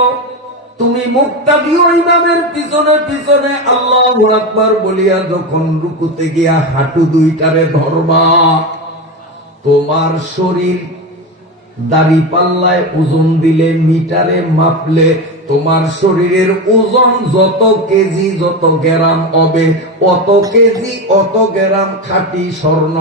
তুমি মুক্তাদিও ইমামের পিছনে পিছনে আল্লাহু আকবার বলিয়া যখন রুকুতে গিয়া হাঁটু দুইটারে ধরবা, তোমার শরীর দাড়ি পাল্লায় ওজন দিলে, মিটারে মাপলে তোমার শরীরের ওজন যত কেজি যত গ্রাম হবে, অত কেজি অত গ্রাম খাঁটি স্বর্ণ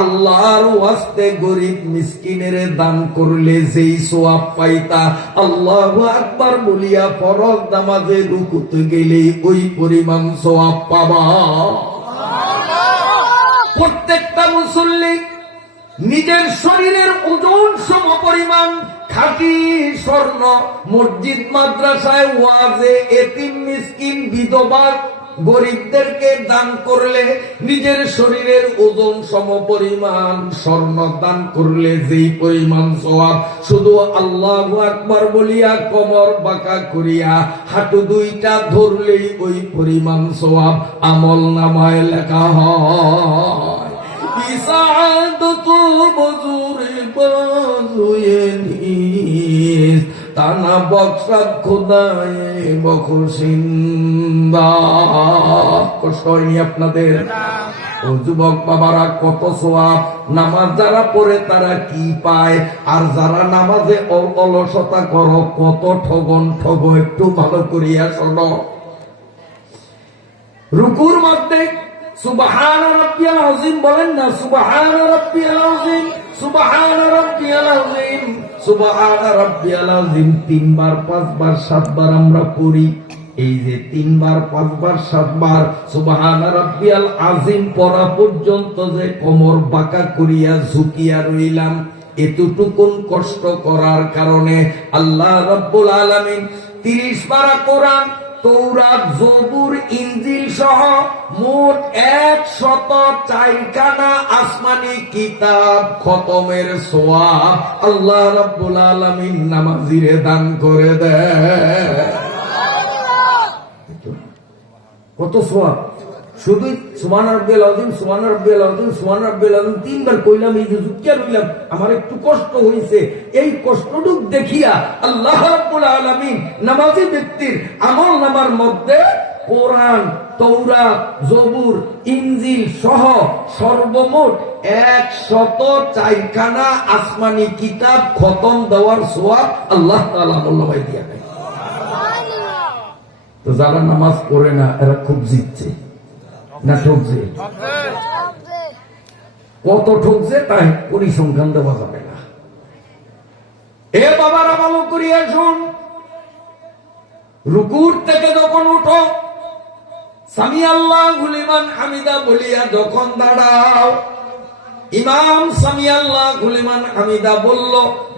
আল্লাহর ওয়াস্তে গরিব মিসকিনের দান করলে যেই সওয়াব পাইতা, আল্লাহু আকবার বলিয়া ফরজ নামাজে রুকুতে গেলেই ওই পরিমাণ সওয়াব পাবা। প্রত্যেকটা মুসল্লি নিজের শরীরের ওজন সমপরিমাণ খাঁটি স্বর্ণ মসজিদ মাদ্রাসায় ওয়াজে এতিম মিসকিন বিধবা গরিবদেরকে দান করলে, নিজের শরীরের ওজন সমপরিমাণ স্বর্ণ দান করলে যেই পরিমাণ সওয়াব, শুধু আল্লাহু আকবার বলিয়া কমর বাঁকা করিয়া হাঁটু দুইটা ধরলেই ওই পরিমাণ সওয়াব আমল নামায় লেখা হয়। তানা বক্সাদ খোদায়ে বখশিন্দা। কষ্ট হয়নি আপনাদের? ও যুবক বাবারা, কত সওয়াব নামাজ যারা পড়ে তারা কি পায়, আর যারা নামাজে অলসতা করো কত ঠগন ঠগ। একটু ভালো করিয়া শোনো। রুকুর মধ্যে সুবহান রাব্বিয়াল আযীম বলেন না, সুবহান রাব্বিয়াল আযীম, সুবহান রাব্বিয়াল আযীম, সুবহান রাব্বিয়াল আযীম 3 বার 5 বার 7 বার আমরা পড়ি। এই যে 3 বার 5 বার 7 বার সুবহান রাব্বিয়াল আযীম পড়া পর্যন্ত যে কোমর বাঁকা করিয়া ঝুঁকিয়া রইলাম, এতটুকুন কষ্ট করার কারণে আল্লাহ রাব্বুল আলামিন 30 পারা কোরআন, তৌরাত, জবুর, ইনজিল সহ মোট 104 খানা আসমানি কিতাব খতমের সওয়াব আল্লাহ রাব্বুল আলামিন নামাজিরে দান করে দেয়। কত সওয়াব! শুধু সুবহান রাব্বিয়াল আযীম, সুবহান রাব্বিয়াল আযীম, সুবহান রাব্বিয়াল আযীম 3 বার কইলাম, এই যে যুক্তিয়া রইলাম, আমার একটু কষ্ট হইছে, এই কষ্টটুক দেখিয়া আল্লাহ রাব্বুল আলামিন নামাজি ব্যক্তির আমল নামার মধ্যে কোরআন, তৌরাত, জবুর, ইনজিল সহ সর্বমোট 104 খানা আসমানি কিতাব খতম দেওয়ার সওয়াব আল্লাহ তাআলা বল্লভাই দিয়া দেয়। তো যারা নামাজ পড়ে না এরা খুব জিতছে না ঠকছে? কত ঠকছে তাই পরিসংখ্যান দেওয়া যাবে না। এ বাবারা ভালো করিয়া শুন, রুকুর থেকে যখন উঠো, সামি আল্লাহু লিমান হামিদা বলিয়া যখন দাঁড়াও, ইমাম সামি আল্লাহু লিমান হামিদা বলল,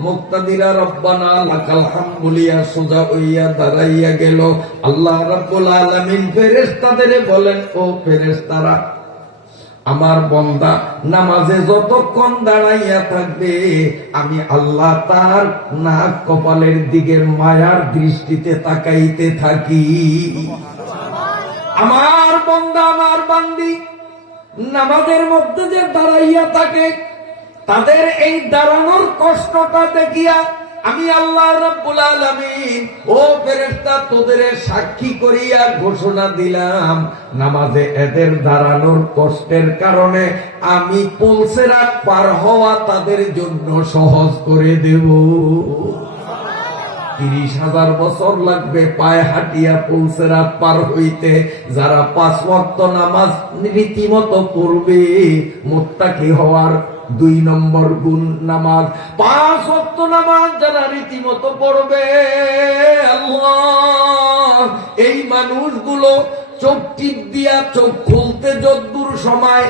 মুক্তাদিরা রব্বানা লাকাল হামদ বলিয়া সোজা হইয়া দাঁড়াইয়া গেল। আল্লাহ রাব্বুল আলামিন ফেরেশতাদের বলেন, ও ফেরেশতারা, আমার বান্দা নামাজে যতক্ষণ দাঁড়াইয়া থাকবে আমি আল্লাহ তার নাক কপালের দিকে মায়ার দৃষ্টিতে তাকাইতে থাকি। আমার বান্দা আমার বান্দি নামাজের মধ্যে যে দাঁড়াইয়া থাকে, তাদের এই দাঁড়ানোর কষ্টটা দেখিয়া আমি আল্লাহ রাব্বুল আলামিন ও ফেরেশতা তোদের সাক্ষী করিয়া ঘোষণা দিলাম, নামাজে এদের দাঁড়ানোর কষ্টের কারণে আমি পুলসিরাত পার হওয়া তাদের জন্য সহজ করে দেব। 30,000 বছর লাগবে পায়ে হাঁটিয়া পুলসিরাত পার হইতে। যারা 5 ওয়াক্ত নামাজ রীতিমতো পড়বে, মুত্তাকি হওয়ার 2 নম্বর গুণ নামাজ। 5 ওয়াক্ত নামাজ যারা রীতিমতো পড়বে, আল্লাহ এই মানুষগুলো চোখ টিপ দিয়া চোখ খুলতে যদ্দূর সময়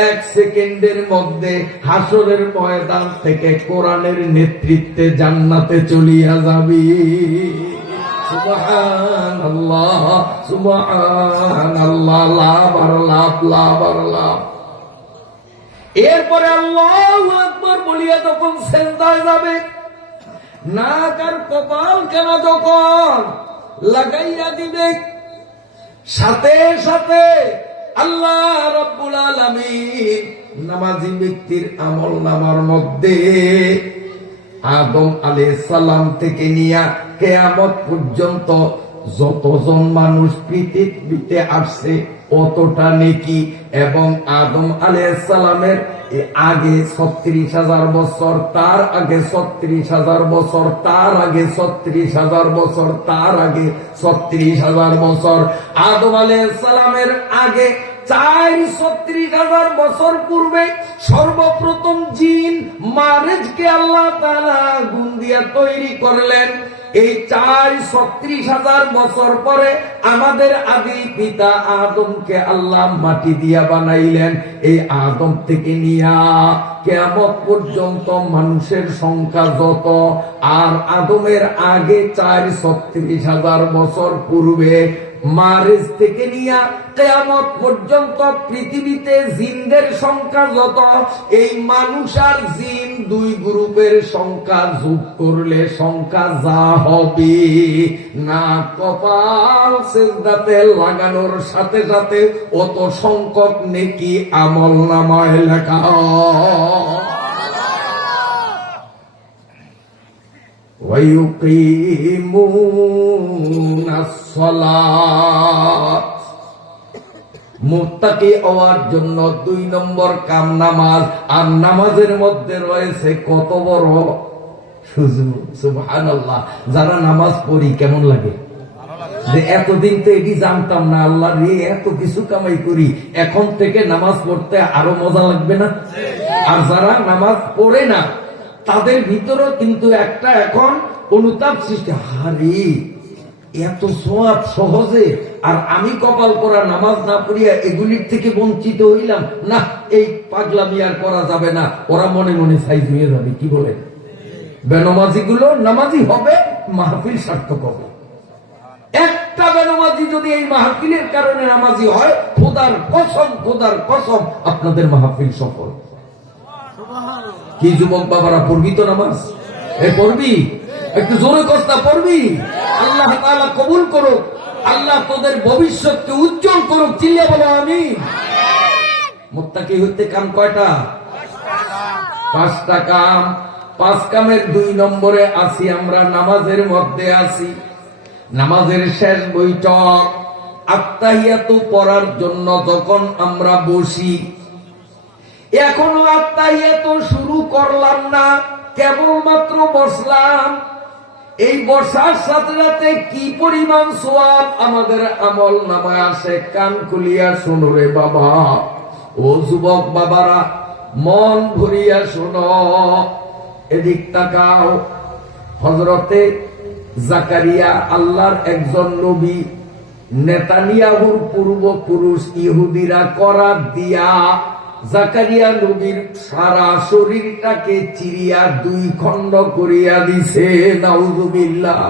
1 সেকেন্ডের মধ্যে হাসরের ময়দান থেকে কোরআনের নেতৃত্বে জান্নাতে চলিয়া যাবে। সুবহানাল্লাহ সুবহানাল্লাহ, লাভ আর লাভ, লাভ আর লাভ। এরপরে আল্লাহু আকবার বলিয়া তখন সিজদায় যাবে, নাক আর কপাল কেন যখন লাগাইয়া দিবে, সাথে সাথে আল্লাহ রাব্বুল আলামিন নামাজি ব্যক্তির আমল নামার মধ্যে আদম আলাইহিস সালাম থেকে নিয়া কিয়ামত পর্যন্ত যতজন মানুষ পৃথিবীতে আসছে অতটা নেকি, এবং আদম আলাইহিস সালামের আগে 36,000 বছর, তার আগে 36,000 বছর, তার আগে 36,000 বছর, তার আগে 36,000 বছর, আদম আলাইহিস সালামের আগে 36,000 বছর পূর্বে সর্বপ্রথম জিন মারেজকে আল্লাহ তাআলা আগুন দিয়া তৈরি করলেন। এই 36,000 বছর পরে আমাদের আদি পিতা আদমকে আল্লাহ মাটি দিয়া বানাইলেন। এই আদম থেকে নিয়া কিয়ামত পর্যন্ত মানুষের সংখ্যা যত, আর আদমের আগে 36,000 বছর পূর্বে মারেজ থেকে নিয়া কিয়ামত পর্যন্ত পৃথিবীতে জিনদের সংখ্যা যত, এই মানুষ আর জিন 2 গ্রুপের সংখ্যা যোগ করলে সংখ্যা যা হবে, না কপাল সিজদাতে লাগানোর সাথে সাথে অত সংখ্যক নেকি আমল নামায় লেখা। মুত্তাকি হওয়ার জন্য 2 নম্বর কাম নামাজ। আর নামাজের মধ্যে রয়েছে কত বড় সুযোগ, সুবহানাল্লাহ। যারা নামাজ পড়ি কেমন লাগে, যে এতদিন তো এটি জানতাম না, আল্লাহ রে এত কিছু কামাই করি, এখন থেকে নামাজ পড়তে আরো মজা লাগবে না? আর যারা নামাজ পড়ে না তাদের ভিতরেও কিন্তু একটা এখন অনুতাপ সৃষ্টি, হারি এত সওয়াব সহজে, আর আমি কপাল করা নামাজ না পড়িয়া এগুলির থেকে বঞ্চিত হইলাম, না এই পাগলামি আর করা যাবে না। ওরা মনে মনে সাইজ হয়ে যাবে। কি বলে, বেনামাজি গুলো নামাজি হবে, মাহফিল সার্থক হবে। একটা বেনামাজি যদি এই মাহফিলের কারণে নামাজি হয়, খোদার কসম, খোদার কসম আপনাদের মাহফিল সফল। কি যুবক বাবারা, পড়বি তো নামাজ? এ পড়বি, একটু জোরে কস্তা পড়বি। আল্লাহ তাআলা কবুল করুক, আল্লাহ তোদের ভবিষ্যৎকে উজ্জ্বল করুক। চিল্লিয়ে বলো আমিন। মুত্তাকি হইতে কাম কয়টা? 5টা কাম। 5 কামের 2 নম্বরে আসি আমরা, নামাজের মধ্যে আসি। নামাজের শেষ বৈঠক আত্তাহিয়াতু পড়ার জন্য যখন আমরা বসি, এখনো আত্তাহিয়াতু শুরু করলাম না, কেবলমাত্র বসলাম। এই বসার সাথে সাথে কি পরিমাণ সওয়াব আমাদের আমল নামায় আসে, কান খুলিয়া শোনো রে বাবা। ও যুবক বাবারা, মন ভরিয়া শোনো, এদিক তাকাও। হযরতে জাকারিয়া আল্লাহর একজন নবী, নেতানিয়াহুর পূর্বপুরুষ ইহুদিরা করাত দিয়া জাকারিয়া নবীর সারা শরীরটাকে চিরিয়া 2 খণ্ড করিয়া দিছে। নাউযুবিল্লাহ।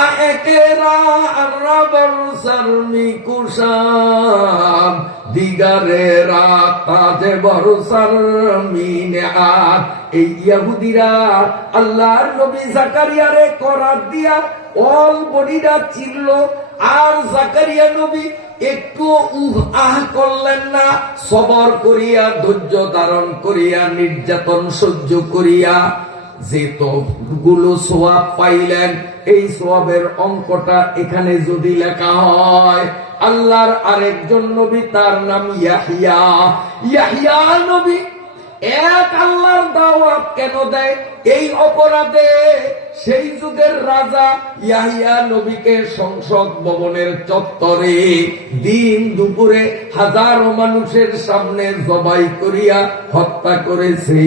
আয়েকেরা আররাবর সারমি কুশাম দিগারেরা তাজে বরসার মিনাত। এই ইহুদিরা আল্লাহর নবী জাকারিয়ারে করাত দিয়া অল বডিটা চিরল, আর জাকারিয়া নবী একটু আহ করলেন না, সবর করিয়া ধৈর্য ধারণ করিয়া নির্যাতন সহ্য করিয়া যে তো গুলো সোয়াব পাইলেন, এই সোয়াবের অঙ্কটা এখানে যদি লেখা হয়, আল্লাহর আরেকজন নবী, তার নাম ইয়াহিয়া। ইয়াহিয়া নবী এক আল্লাহর দাওয়াত কেন দেয়? এই অপরাধে সেই যুগের রাজা ইয়াহিয়া নবীকে সংসদ ভবনের চত্বরে দিন দুপুরে হাজারো মানুষের সামনে জবাই করিয়া হত্যা করেছে।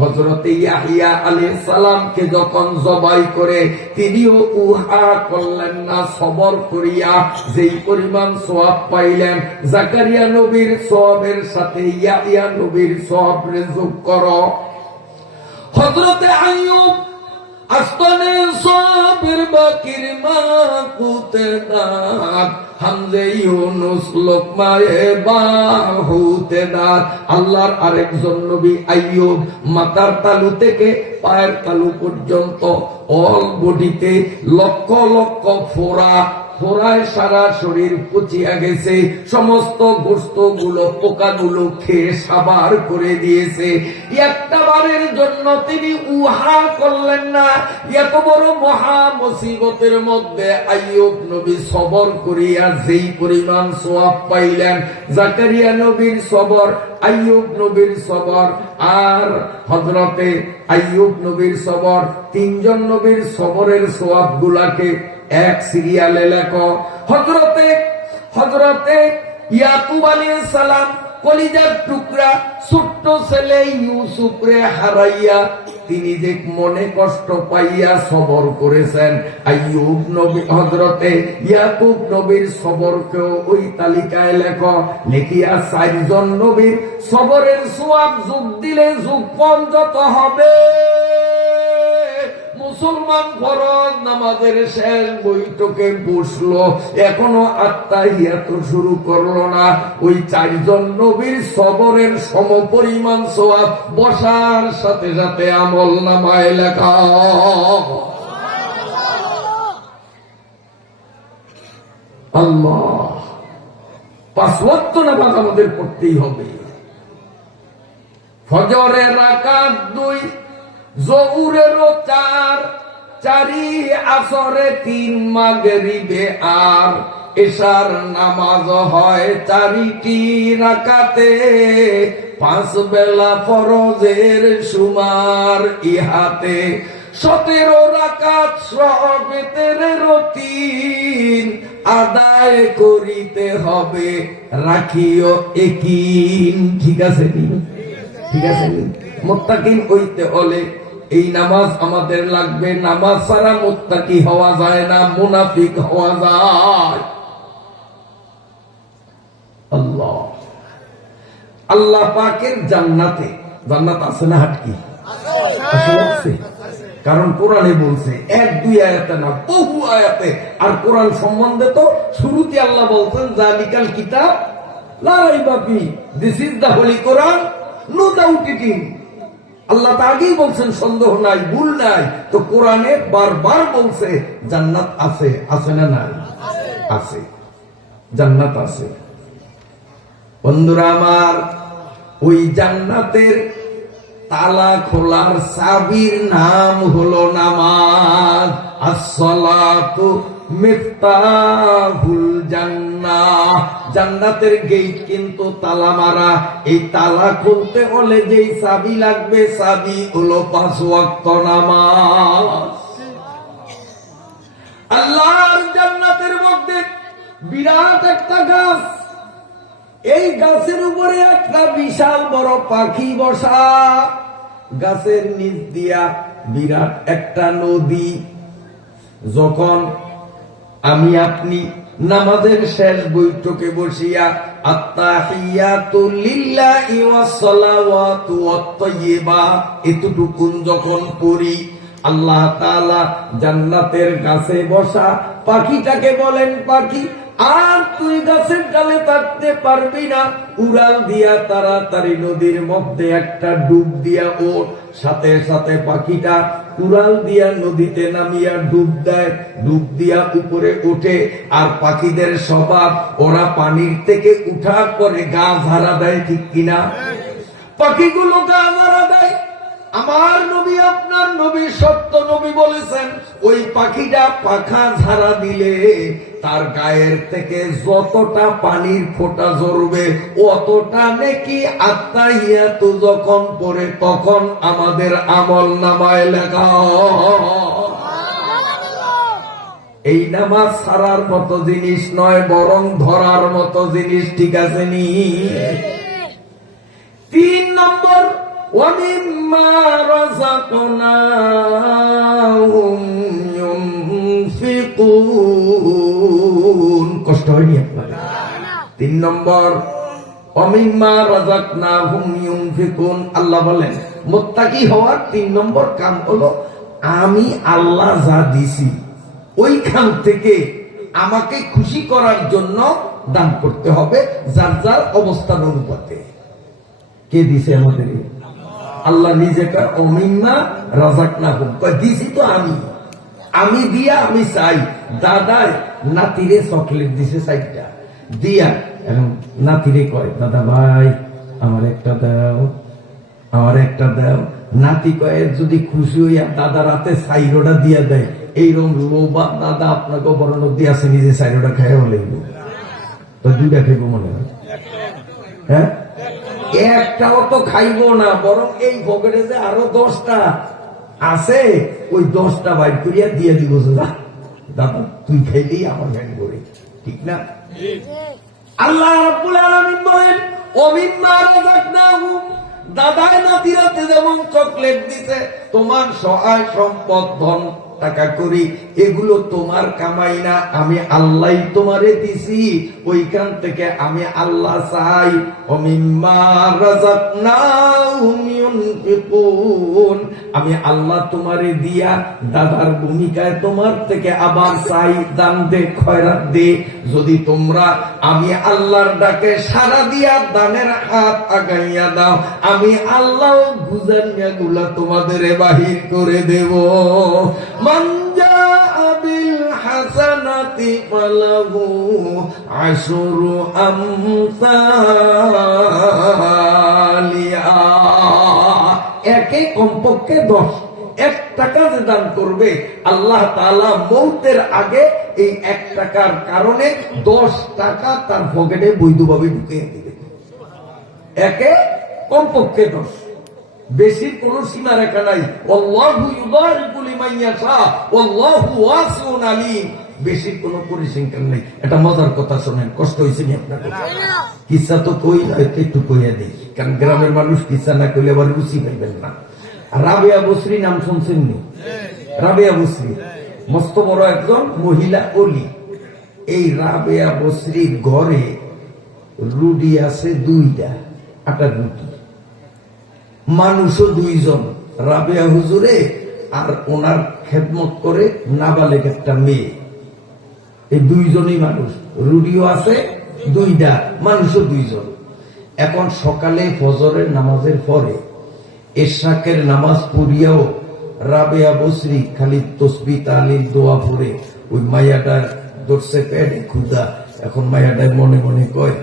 হযরত ইয়াহিয়া আলাইহিস সালামকে যখন জবাই করে, তিনিও উহা করলেন না, সবর করিয়া যেই পরিমাণ সওয়াব পাইলেন, জাকারিয়া নবীর সওয়াবের সাথে ইয়াহিয়া নবীর সওয়াবের যোগ করো। হযরত আইয়ুব আস্তানে সাবির বাকির মাকুতে দাঁত, হামজে ইউনুস লোকমায়ে বাহুতে দাঁত। আল্লাহর আরেকজন নবী আইয়ুব মাথার তালু থেকে পায়ের তালু পর্যন্ত অল বডিতে লক্ষ লক্ষ ফোড়া, ফোড়ায় সারা শরীর পচিয়া গেছে, সমস্ত গোস্ত গুলো পোকাগুলো খেয়ে সাবার করে দিয়েছে। একটা বারের জন্য তিনি উহা করলেন না। এত বড় মহা মুসিবতের মধ্যে আইয়ুব নবী সবর করিয়া যেই পরিমাণ সওয়াব পাইলেন, জাকারিয়া নবীর সবর, আইয়ুব নবীর সবর আর হযরতে আইয়ুব নবীর সবর, তিনজন নবীর সবরের সওয়াব গুলাকে এক সিরিয়ালে লেখো। হযরতে ইয়াকুব আলাইহিস সালাম কলিজার টুকরা ছোট্ট ছেলে ইউসুফ রে হারাইয়া তিনি যে মনে কষ্ট পাইয়া সবর করেছেন, আইয়ুব নবী হযরতে ইয়াকুব নবীর সবরকেও ওই তালিকায় লেখো। লিখিয়া 4 জন নবীর সবরের সওয়াব যোগ দিলে যোগফল যত হবে, মুসলমান ফরজ নামাজের শেষ বৈঠকে বসলো, এখনো আত্তাহিয়াত শুরু করলো না, ওই 4 জন নবীর সবরের সমপরিমাণ সওয়াব বসার সাথে সাথে আমল নামায় লেখা। আল্লাহ, 5 ওয়াক্ত নামাজ আমাদের পড়তেই হবে। ফজরের রাকাত 2, জোহরেরও 4, 4ই আসরে 3, মাগরিবে আর এশার নামাজ হয় 4টি রাকাতে। 5 বেলা ফরজের সুমার ইহাতে, 17 রাকাত সবেতের 3 আদায় করিতে হবে, রাখিও একিন। ঠিক আছে নি? ঠিক আছে নি? মুত্তাকিন হইতে হলে এই নামাজ আমাদের লাগবে। নামাজ ছাড়া মুত্তাকি হওয়া যায় না, মুনাফিক হওয়া যায়। আল্লাহ আল্লাহ পাকের জান্নাতে, জান্নাত আছে না হাটকি? আছে। কারণ কোরআনে বলছে, 1-2 আয়াতে না, বহু আয়াতে। আর কোরআন সম্বন্ধে তো শুরুতে আল্লাহ বলছেন, জালিকাল কিতাব লা রাইবা ফিহি, this is the holy Quran, no doubt it in. আল্লাহ তা আগেই বলছেন, সন্দেহ নাই, ভুল নাই। তো কোরআনে বারবার বলছে জান্নাত আছে। আছে না নাই? আছে, জান্নাত আছে। বন্ধুরা আমার, ওই জান্নাতের তালা খোলার চাবির নাম হলো নামাজ। আসসালাতু মিফতাহুল জান্নাহ। জান্নাতের গেট কিন্তু তালা মারা। এই তালা খুলতে হলে যেই চাবি লাগবে, চাবি হলো 5 ওয়াক্ত নামাজ। আল্লাহর জান্নাতের মধ্যে বিরাট একটা গাছ, এই গাছের উপরে একটা বিশাল বড় পাখি বসা, গাছের নিচ দিয়া বিরাট একটা নদী। যখন আমি আপনি নামাজের শেষ বৈঠকে বসিয়া আত্তাহিয়াতু লিল্লাহি ওয়াস সালাওয়াতু ওয়াত তাইয়্যিবা এতটুকুন যখন পড়ি, আল্লাহ তাআলা জান্নাতের গাছে বসা পাখিটাকে বলেন, পাখি আর তুই গাছের ডালে থাকতে পারবি না, উড়াল দিয়া তাড়াতাড়ি নদীর মধ্যে একটা ডুব দিয়া ওঠ। সাথে সাথে পাখিটা উড়াল দিয়া নদীতে নামিয়া ডুব দেয়, ডুব দিয়া উপরে ওঠে। আর পাখিদের স্বভাব, ওরা পানির থেকে উঠার পরে গা ঝাড়া দেয়, ঠিক কিনা? পাখিগুলো গা ঝাড়া দেয়। আমার নবী, আপনার নবী, সত্য নবী বলেছেন, ওই পাখিটা পাখা ঝাড়া দিলে তার গায়ের থেকে যতটা পানির ফোঁটা ঝরবে অতটা নেকি আত্মাহিয়াত যখন পড়ে তখন আমাদের আমল নামায় লেখা। এই নামাজ ছাড়ার মতো জিনিস নয়, বরং ধরার মতো জিনিস, ঠিক আছে নি? 3 নম্বর, وَمِمَّا رَزَقْنَاهُمْ يُنْفِقُونَ। কষ্ট হয়নি আপনাদের? 3 নম্বর, وَمِمَّا رَزَقْنَاهُمْ يُنْفِقُونَ। আল্লাহ বলেন মুত্তাকি হওয়ার 3 নম্বর কাম হলো আমি আল্লাহ যা দিছি ওইখান থেকে আমাকে খুশি করার জন্য দান করতে হবে, যার যার অবস্থান অনুপাতে। কে দিছে আমাদের? আল্লাহ নিজে কয় ওমিম্মা রাযাকনাহুম, কয় দিছি তো আমি দিয়া আমি চাই। দাদায় নাতিরে চকলেট দিছে 4টা দিয়া, এখন নাতিরে কয় দাদা ভাই আমার একটা দাও, আমার একটা দাও। নাতি কয় যদি খুশি হইয়া দাদা রাতে 4টা দিয়া দেয়, এইরকম লোভা দাদা আপনাকে বড় নদী আছে, নিজে 4টা খাইয়া লাগবে তো 2টা খাইব মনে হয়? হ্যাঁ, একটাও তো খাইব না, বরং এই পকেটে যে আরো 10টা আছে ওই 10টা বাইর করিয়া দিয়ে দিব, দাদা তুই খাইলেই আমার ভ্যান করে, ঠিক না? আল্লাহ রাব্বুল আলামিন বলেন ওমিম্মা রাযাকনাহুম, দাদায় নাতিরাতে যেমন চকলেট দিছে, তোমার সহায় সম্পদ ধন টাকা করি এগুলো তোমার কামাই না, আমি আল্লাহ তোমারে দিছি, ওইখান থেকে আমি আল্লাহ চাই। ওমিম্মা রাযাকনাহুম ইউনফিকুন, আমি আল্লাহ তোমারে দিয়া দাদার ভূমিকায় তোমার থেকে আবার চাই, দান দে, খয়রাত দে। যদি তোমরা আমি আল্লাহর ডাকে সাড়া দিয়া দানের হাত আগাইয়া দাও, আমি আল্লাহ গুজানিয়া গুলা তোমাদের বাহির করে দেব। মান জাআ বিল হাসানাতি ফালাহু আশরু আমসালিহা, একে কমপক্ষে 10। 1 টাকা যে দান করবে আল্লাহ তাআলা মৌতের আগে এই 1 টাকার কারণে 10 টাকা তার পকেটে বৈধভাবে ঢুকিয়ে দিবে। একে কমপক্ষে 10, বেশির কোন সীমা রেখা নাই। আল্লাহু ইউদারিকু লিমান ইয়াশা ওয়াল্লাহু ওয়াসিউন আলীম, বেশির কোন পরিসংখ্যান নেই। এটা মজার কথা শোনেন, কষ্ট হয়েছে নি আপনার? কিসা তো কই একটু কইয়া দিই, কারণ গ্রামের মানুষ কিসা না কইলে আবার রুচি পাইবেন না। রাবেয়া বসরি নাম শুনছেন নি? রাবেয়া বসরি মস্ত বড় একজন মহিলা অলি। এই রাবেয়া বসরির ঘরে রুটি আছে 2টা, আটার রুটি, মানুষও 2 জন, রাবেয়া হুজুরে আর ওনার খেদমত করে নাবালেক একটা মেয়ে, এই 2 জনই মানুষ, রুটিও আছে 2টা, মানুষও 2 জন। এখন সকালে ফজরের নামাজের পরে এশরাকের নামাজ পড়িয়াও রাবেয়া বসরি খালি তসবিহ তাহলিল দোয়া পড়ে ওই মাইয়াটার ধরছে পেটে ক্ষুধা। এখন মাইয়াটার মনে মনে কয়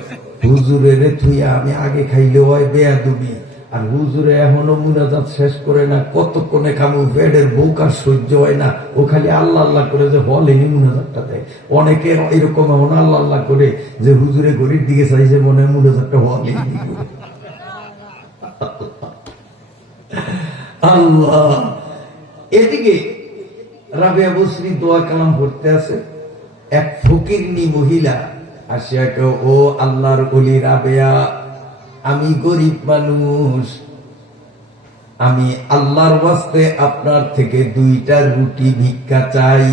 হুজুরের থুইয়া আমি আগে খাইলে হয় বেয়াদবি, আর হুজুরে এখনো মুনাজাত শেষ করে না, কতক্ষণে খামু, পেটের বুক আর সহ্য হয় না, ও খালি আল্লাহ আল্লাহ করে যে বলেনি মুনাজাতটা দেয়। অনেকে এরকম এমন আল্লাহ আল্লাহ করে যে হুজুরে ঘড়ির দিকে চাইছে মনে হয় মুনাজাতটা বলেনি। আল্লাহ, এদিকে রাবেয়া বসরি দোয়া কালাম পড়তে আছে, এক ফকিরনি মহিলা আসিয়া কেউ, ও আল্লাহর ওলি রাবেয়া, আমি গরিব মানুষ, আমি আল্লাহর ওয়াস্তে আপনার থেকে 2টা রুটি ভিক্ষা চাই।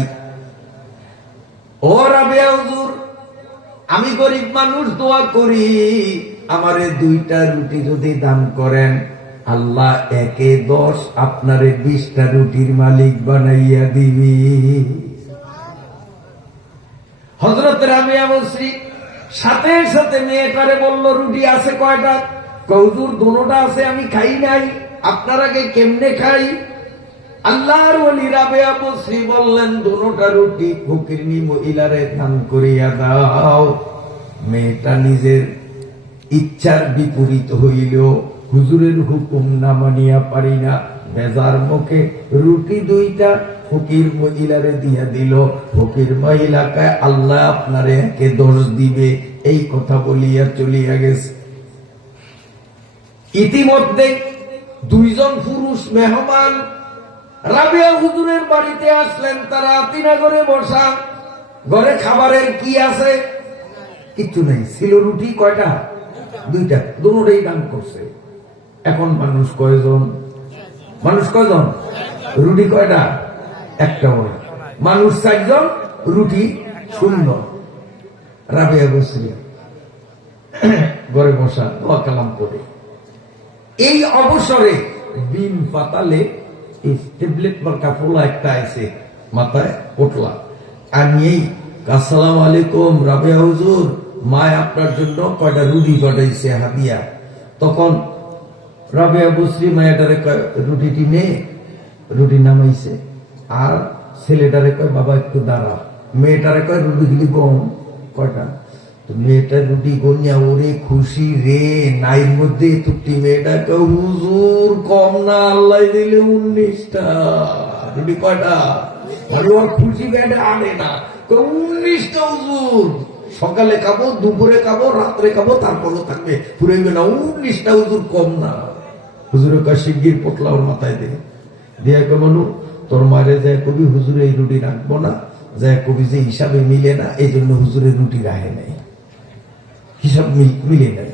ও রাবেয়া হুজুর, আমি গরিব মানুষ, দোয়া করি আমারে 2টা রুটি যদি দান করেন। আল্লাহ একে 10 আপনারে 20টা রুটির মালিক বানাইয়া দিবি। হযরত রাবিয়া বসরি সাথে সাথে মেয়েটারে বলল, রুটি আছে কয়টা? হুজুর দুটোটা আছে, আমি খাই নাই, আপনার আগে কেমনে খাই? আল্লাহর ওলি রাবিয়া বসরি বললেন, দুটোটা রুটি ফকিরনি মহিলারে দান করিয়া দাও। মেয়েটা নিজের ইচ্ছার বিপরীত হইল, হুজুরের হুকুম না মানিয়া পারি না, বেজার মুখে রুটি 2টা ফকির মহিলারে দিয়া দিল। ফকির মহিলাকে আল্লাহ আপনারে একে 10 দিবে, এই কথা বলিয়া চলিয়া গেছে। ইতিমধ্যে 2 জন পুরুষ মেহমান রাবিয়া হুজুরের বাড়িতে আসলেন। তারা আতিনাগরে বসা, ঘরে খাবারের কি আছে? কিচ্ছু নেই। ছিল রুটি কয়টা? 2টা, দুটোটাই দান করছে। এখন মানুষ কয়জন? রুটি কয়টা? একটা। মানুষ 4 জন, রুটি 0। রাবিয়া বসরি ঘরে বসা দোয়া কালাম করে। এই অবসরে বিন পাতালে ট্যাবলেট মার্কা পোলা একটা আছে, মাথায় পোটলা। আমি এই আসসালামু আলাইকুম রাবিয়া হুজুর, মা আপনার জন্য কয়টা রুটি পাঠাইছে হাদিয়া। তখন রাবিয়া বসরি মায়াটারে কয়, রুটিটি নে। রুটি নামাইছে। আর ছেলেটারে কয়, বাবা একটু দাঁড়া। মেয়েটারে কয়, রুটি দিলি গম কয়টা? তো মেয়েটা রুটি গনিয়া ওরে খুশি রে, নাইর মধ্যে তুটি। মেয়েটা কয়, হুজুর কম না, আল্লাহ দিলে 19টা। রুটি কয়টা? খুশি বেটা আনে না, 19টা হুজুর। সকালে খাবো, দুপুরে খাবো, রাত্রে খাবো, তারপরও থাকবে, পুরাইবে না। 19টা হুজুর কম না। হুজুরের কয়, শিগগির পোটলা ওর মাথায় দে। দিয়া কে বলু, তোর মারে যায় কবি হুজুরে এই রুটি রাখবো না, যায় কবি যে হিসাবে মিলে না, এই জন্য হুজুরের রুটি রাখে নাই, হিসাব মিলে নাই।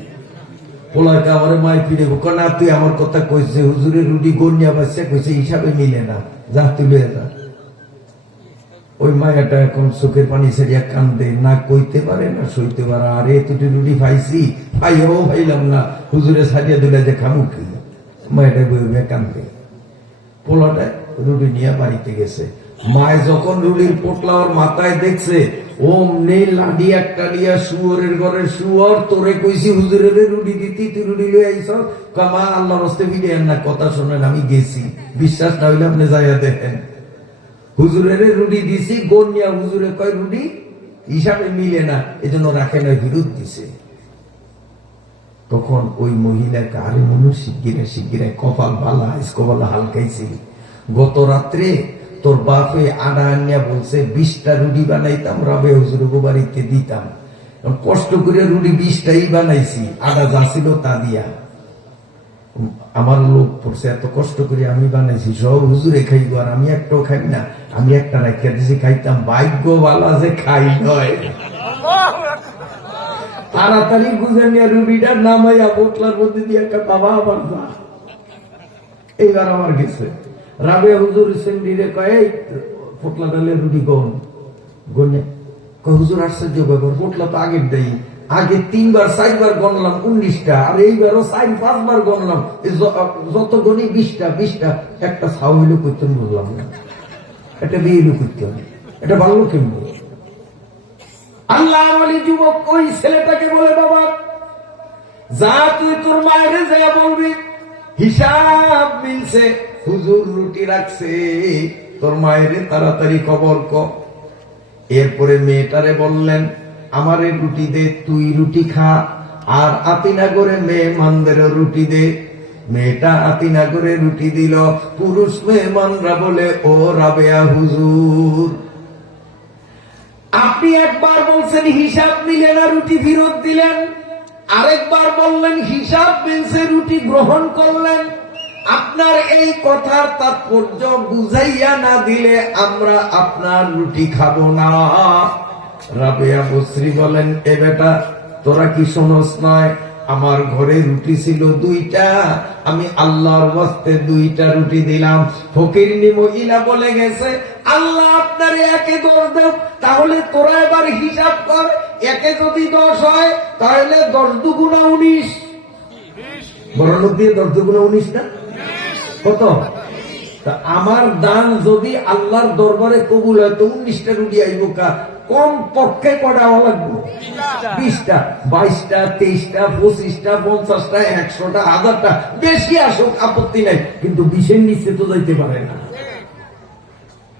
পোলাকে আমার মায় ফিরে না, তুই আমার কথা কইছে, হুজুরের রুটি গনিয়া বাচ্চা কইছে হিসাবে মিলে না, যা তুলে যা। ওই মায়াটা এখন চোখের পানি ছেড়িয়া কান্দে, না কইতে পারে না সইতে পারে। আরে তুই রুটি পাইছি, পাইয়াও পাইলাম না, হুজুরে ছাড়িয়া দিলে যে খামুখি। মায়াটা বই কান্দে। পোলাটা রুটি নিয়ে বাড়িতে গেছে। মায় যখন রুটির পোটলা ওর মাথায় দেখছে, ওমনি লাডি একটা দিয়া শুয়োরের ঘরে, শুয়োর তোরে কইছি হুজুরের রুটি দিতি, তুই রুটি লই আইছ। মা আল্লাহর রাস্তে ফিরে না, কথা শোনেন, আমি গেছি, বিশ্বাস না হইলে আপনি যাইয়া দেখেন। হুজুরের রুটি দিছি গনিয়া, হুজুরে কয় রুটি হিসাবে মিলে না, এজন্য রাখে না, বিরোধ দিছে। তখন ওই মহিলাকে, আরে মনু শিগগিরে কপাল বালা, কপালা হালকাইছিল। গত রাত্রে তোর বাপে আডা আনিয়া বলছে 20টা রুটি বানাইতাম, রাবিয়া হুজুরের বাড়িতে দিতাম। কষ্ট করে রুটি 20টাই বানাইছি, আডা যা ছিল তা দিয়া। আমার লোক পড়ছে, এত কষ্ট করে আমি বানাইছি, সব হুজুরে খাইব, আর আমি একটাও খাই না। আমি একটা রাখিয়া দিছি, খাইতাম। ভাগ্যবালা যে খাই নয়। তাড়াতাড়ি গুজে নিয়ে রুটিটা নামাইয়া বোতলার মধ্যে দিয়ে একটা, বাবা আবার যা। এইবার আমার গেছে। রাবিয়া হুজুর সেন্ডিরে কয়, পোটলা ডালে রুটি গনে হুজুর আশ্চর্য ব্যাপার, পোটলা তো আগের দেয়, আগে 3বার 4বার গণলাম 19টা, আর এইবারও 4-5বার গণলাম, যত গণি 20টা। একটা ছাউ হইলে করতে বললাম না, একটা বিয়ে করতে হবে, এটা ভালো কেমন? আল্লাহ ওলি যুবক ওই ছেলেটাকে বলে, বাবা যা তুই তোর মায়ের যা বলবি, হিসাব মিলছে, হুজুর রুটি রাখছে, তোর মায়ের তাড়াতাড়ি খবর ক। এরপরে মেয়েটারে বললেন, আমারে রুটি দে, তুই রুটি খা, আর আতিনাগরে মেহমানদেরও রুটি দে। মেয়েটা আতিনাগরে রুটি দিল। পুরুষ মেহমানরা বলে, ও রাবেয়া হুজুর, আপনি একবার বলছেন হিসাব মিলে না, রুটি ফেরত দিলেন, আরেকবার বললেন হিসাব মিলছে, রুটি গ্রহণ করলেন। আপনার এই কথার তাৎপর্য বুঝাইয়া না দিলে আমরা আপনার রুটি খাবো না। রাবেয়া বসরি বলেন, এ বেটা তোরা কি শোনস নয়, আমার ঘরে রুটি ছিল 2টা, আমি আল্লাহর ওয়াস্তে 2টা রুটি দিলাম। ফকিরনি মহিলা বলে গেছে, আল্লাহ আপনার একে 10 দেব, তাহলে তোরা এবার হিসাব কর, একে যদি 10 হয় তাহলে 10 দুগুণা 19, বড় লোক দিয়ে 10 দুগুণে 19 না? কত? তা আমার দান যদি আল্লাহর দরবারে কবুল হয় তো 19টা রুটি আইব কার? কম পক্ষে কটা হওয়া লাগবে? 20টা, 22টা, 23টা, 25টা, 50টা, 100টা, 1000টা, বেশি আসুক আপত্তি নাই, কিন্তু 20-এর নিচে তো যাইতে পারে না।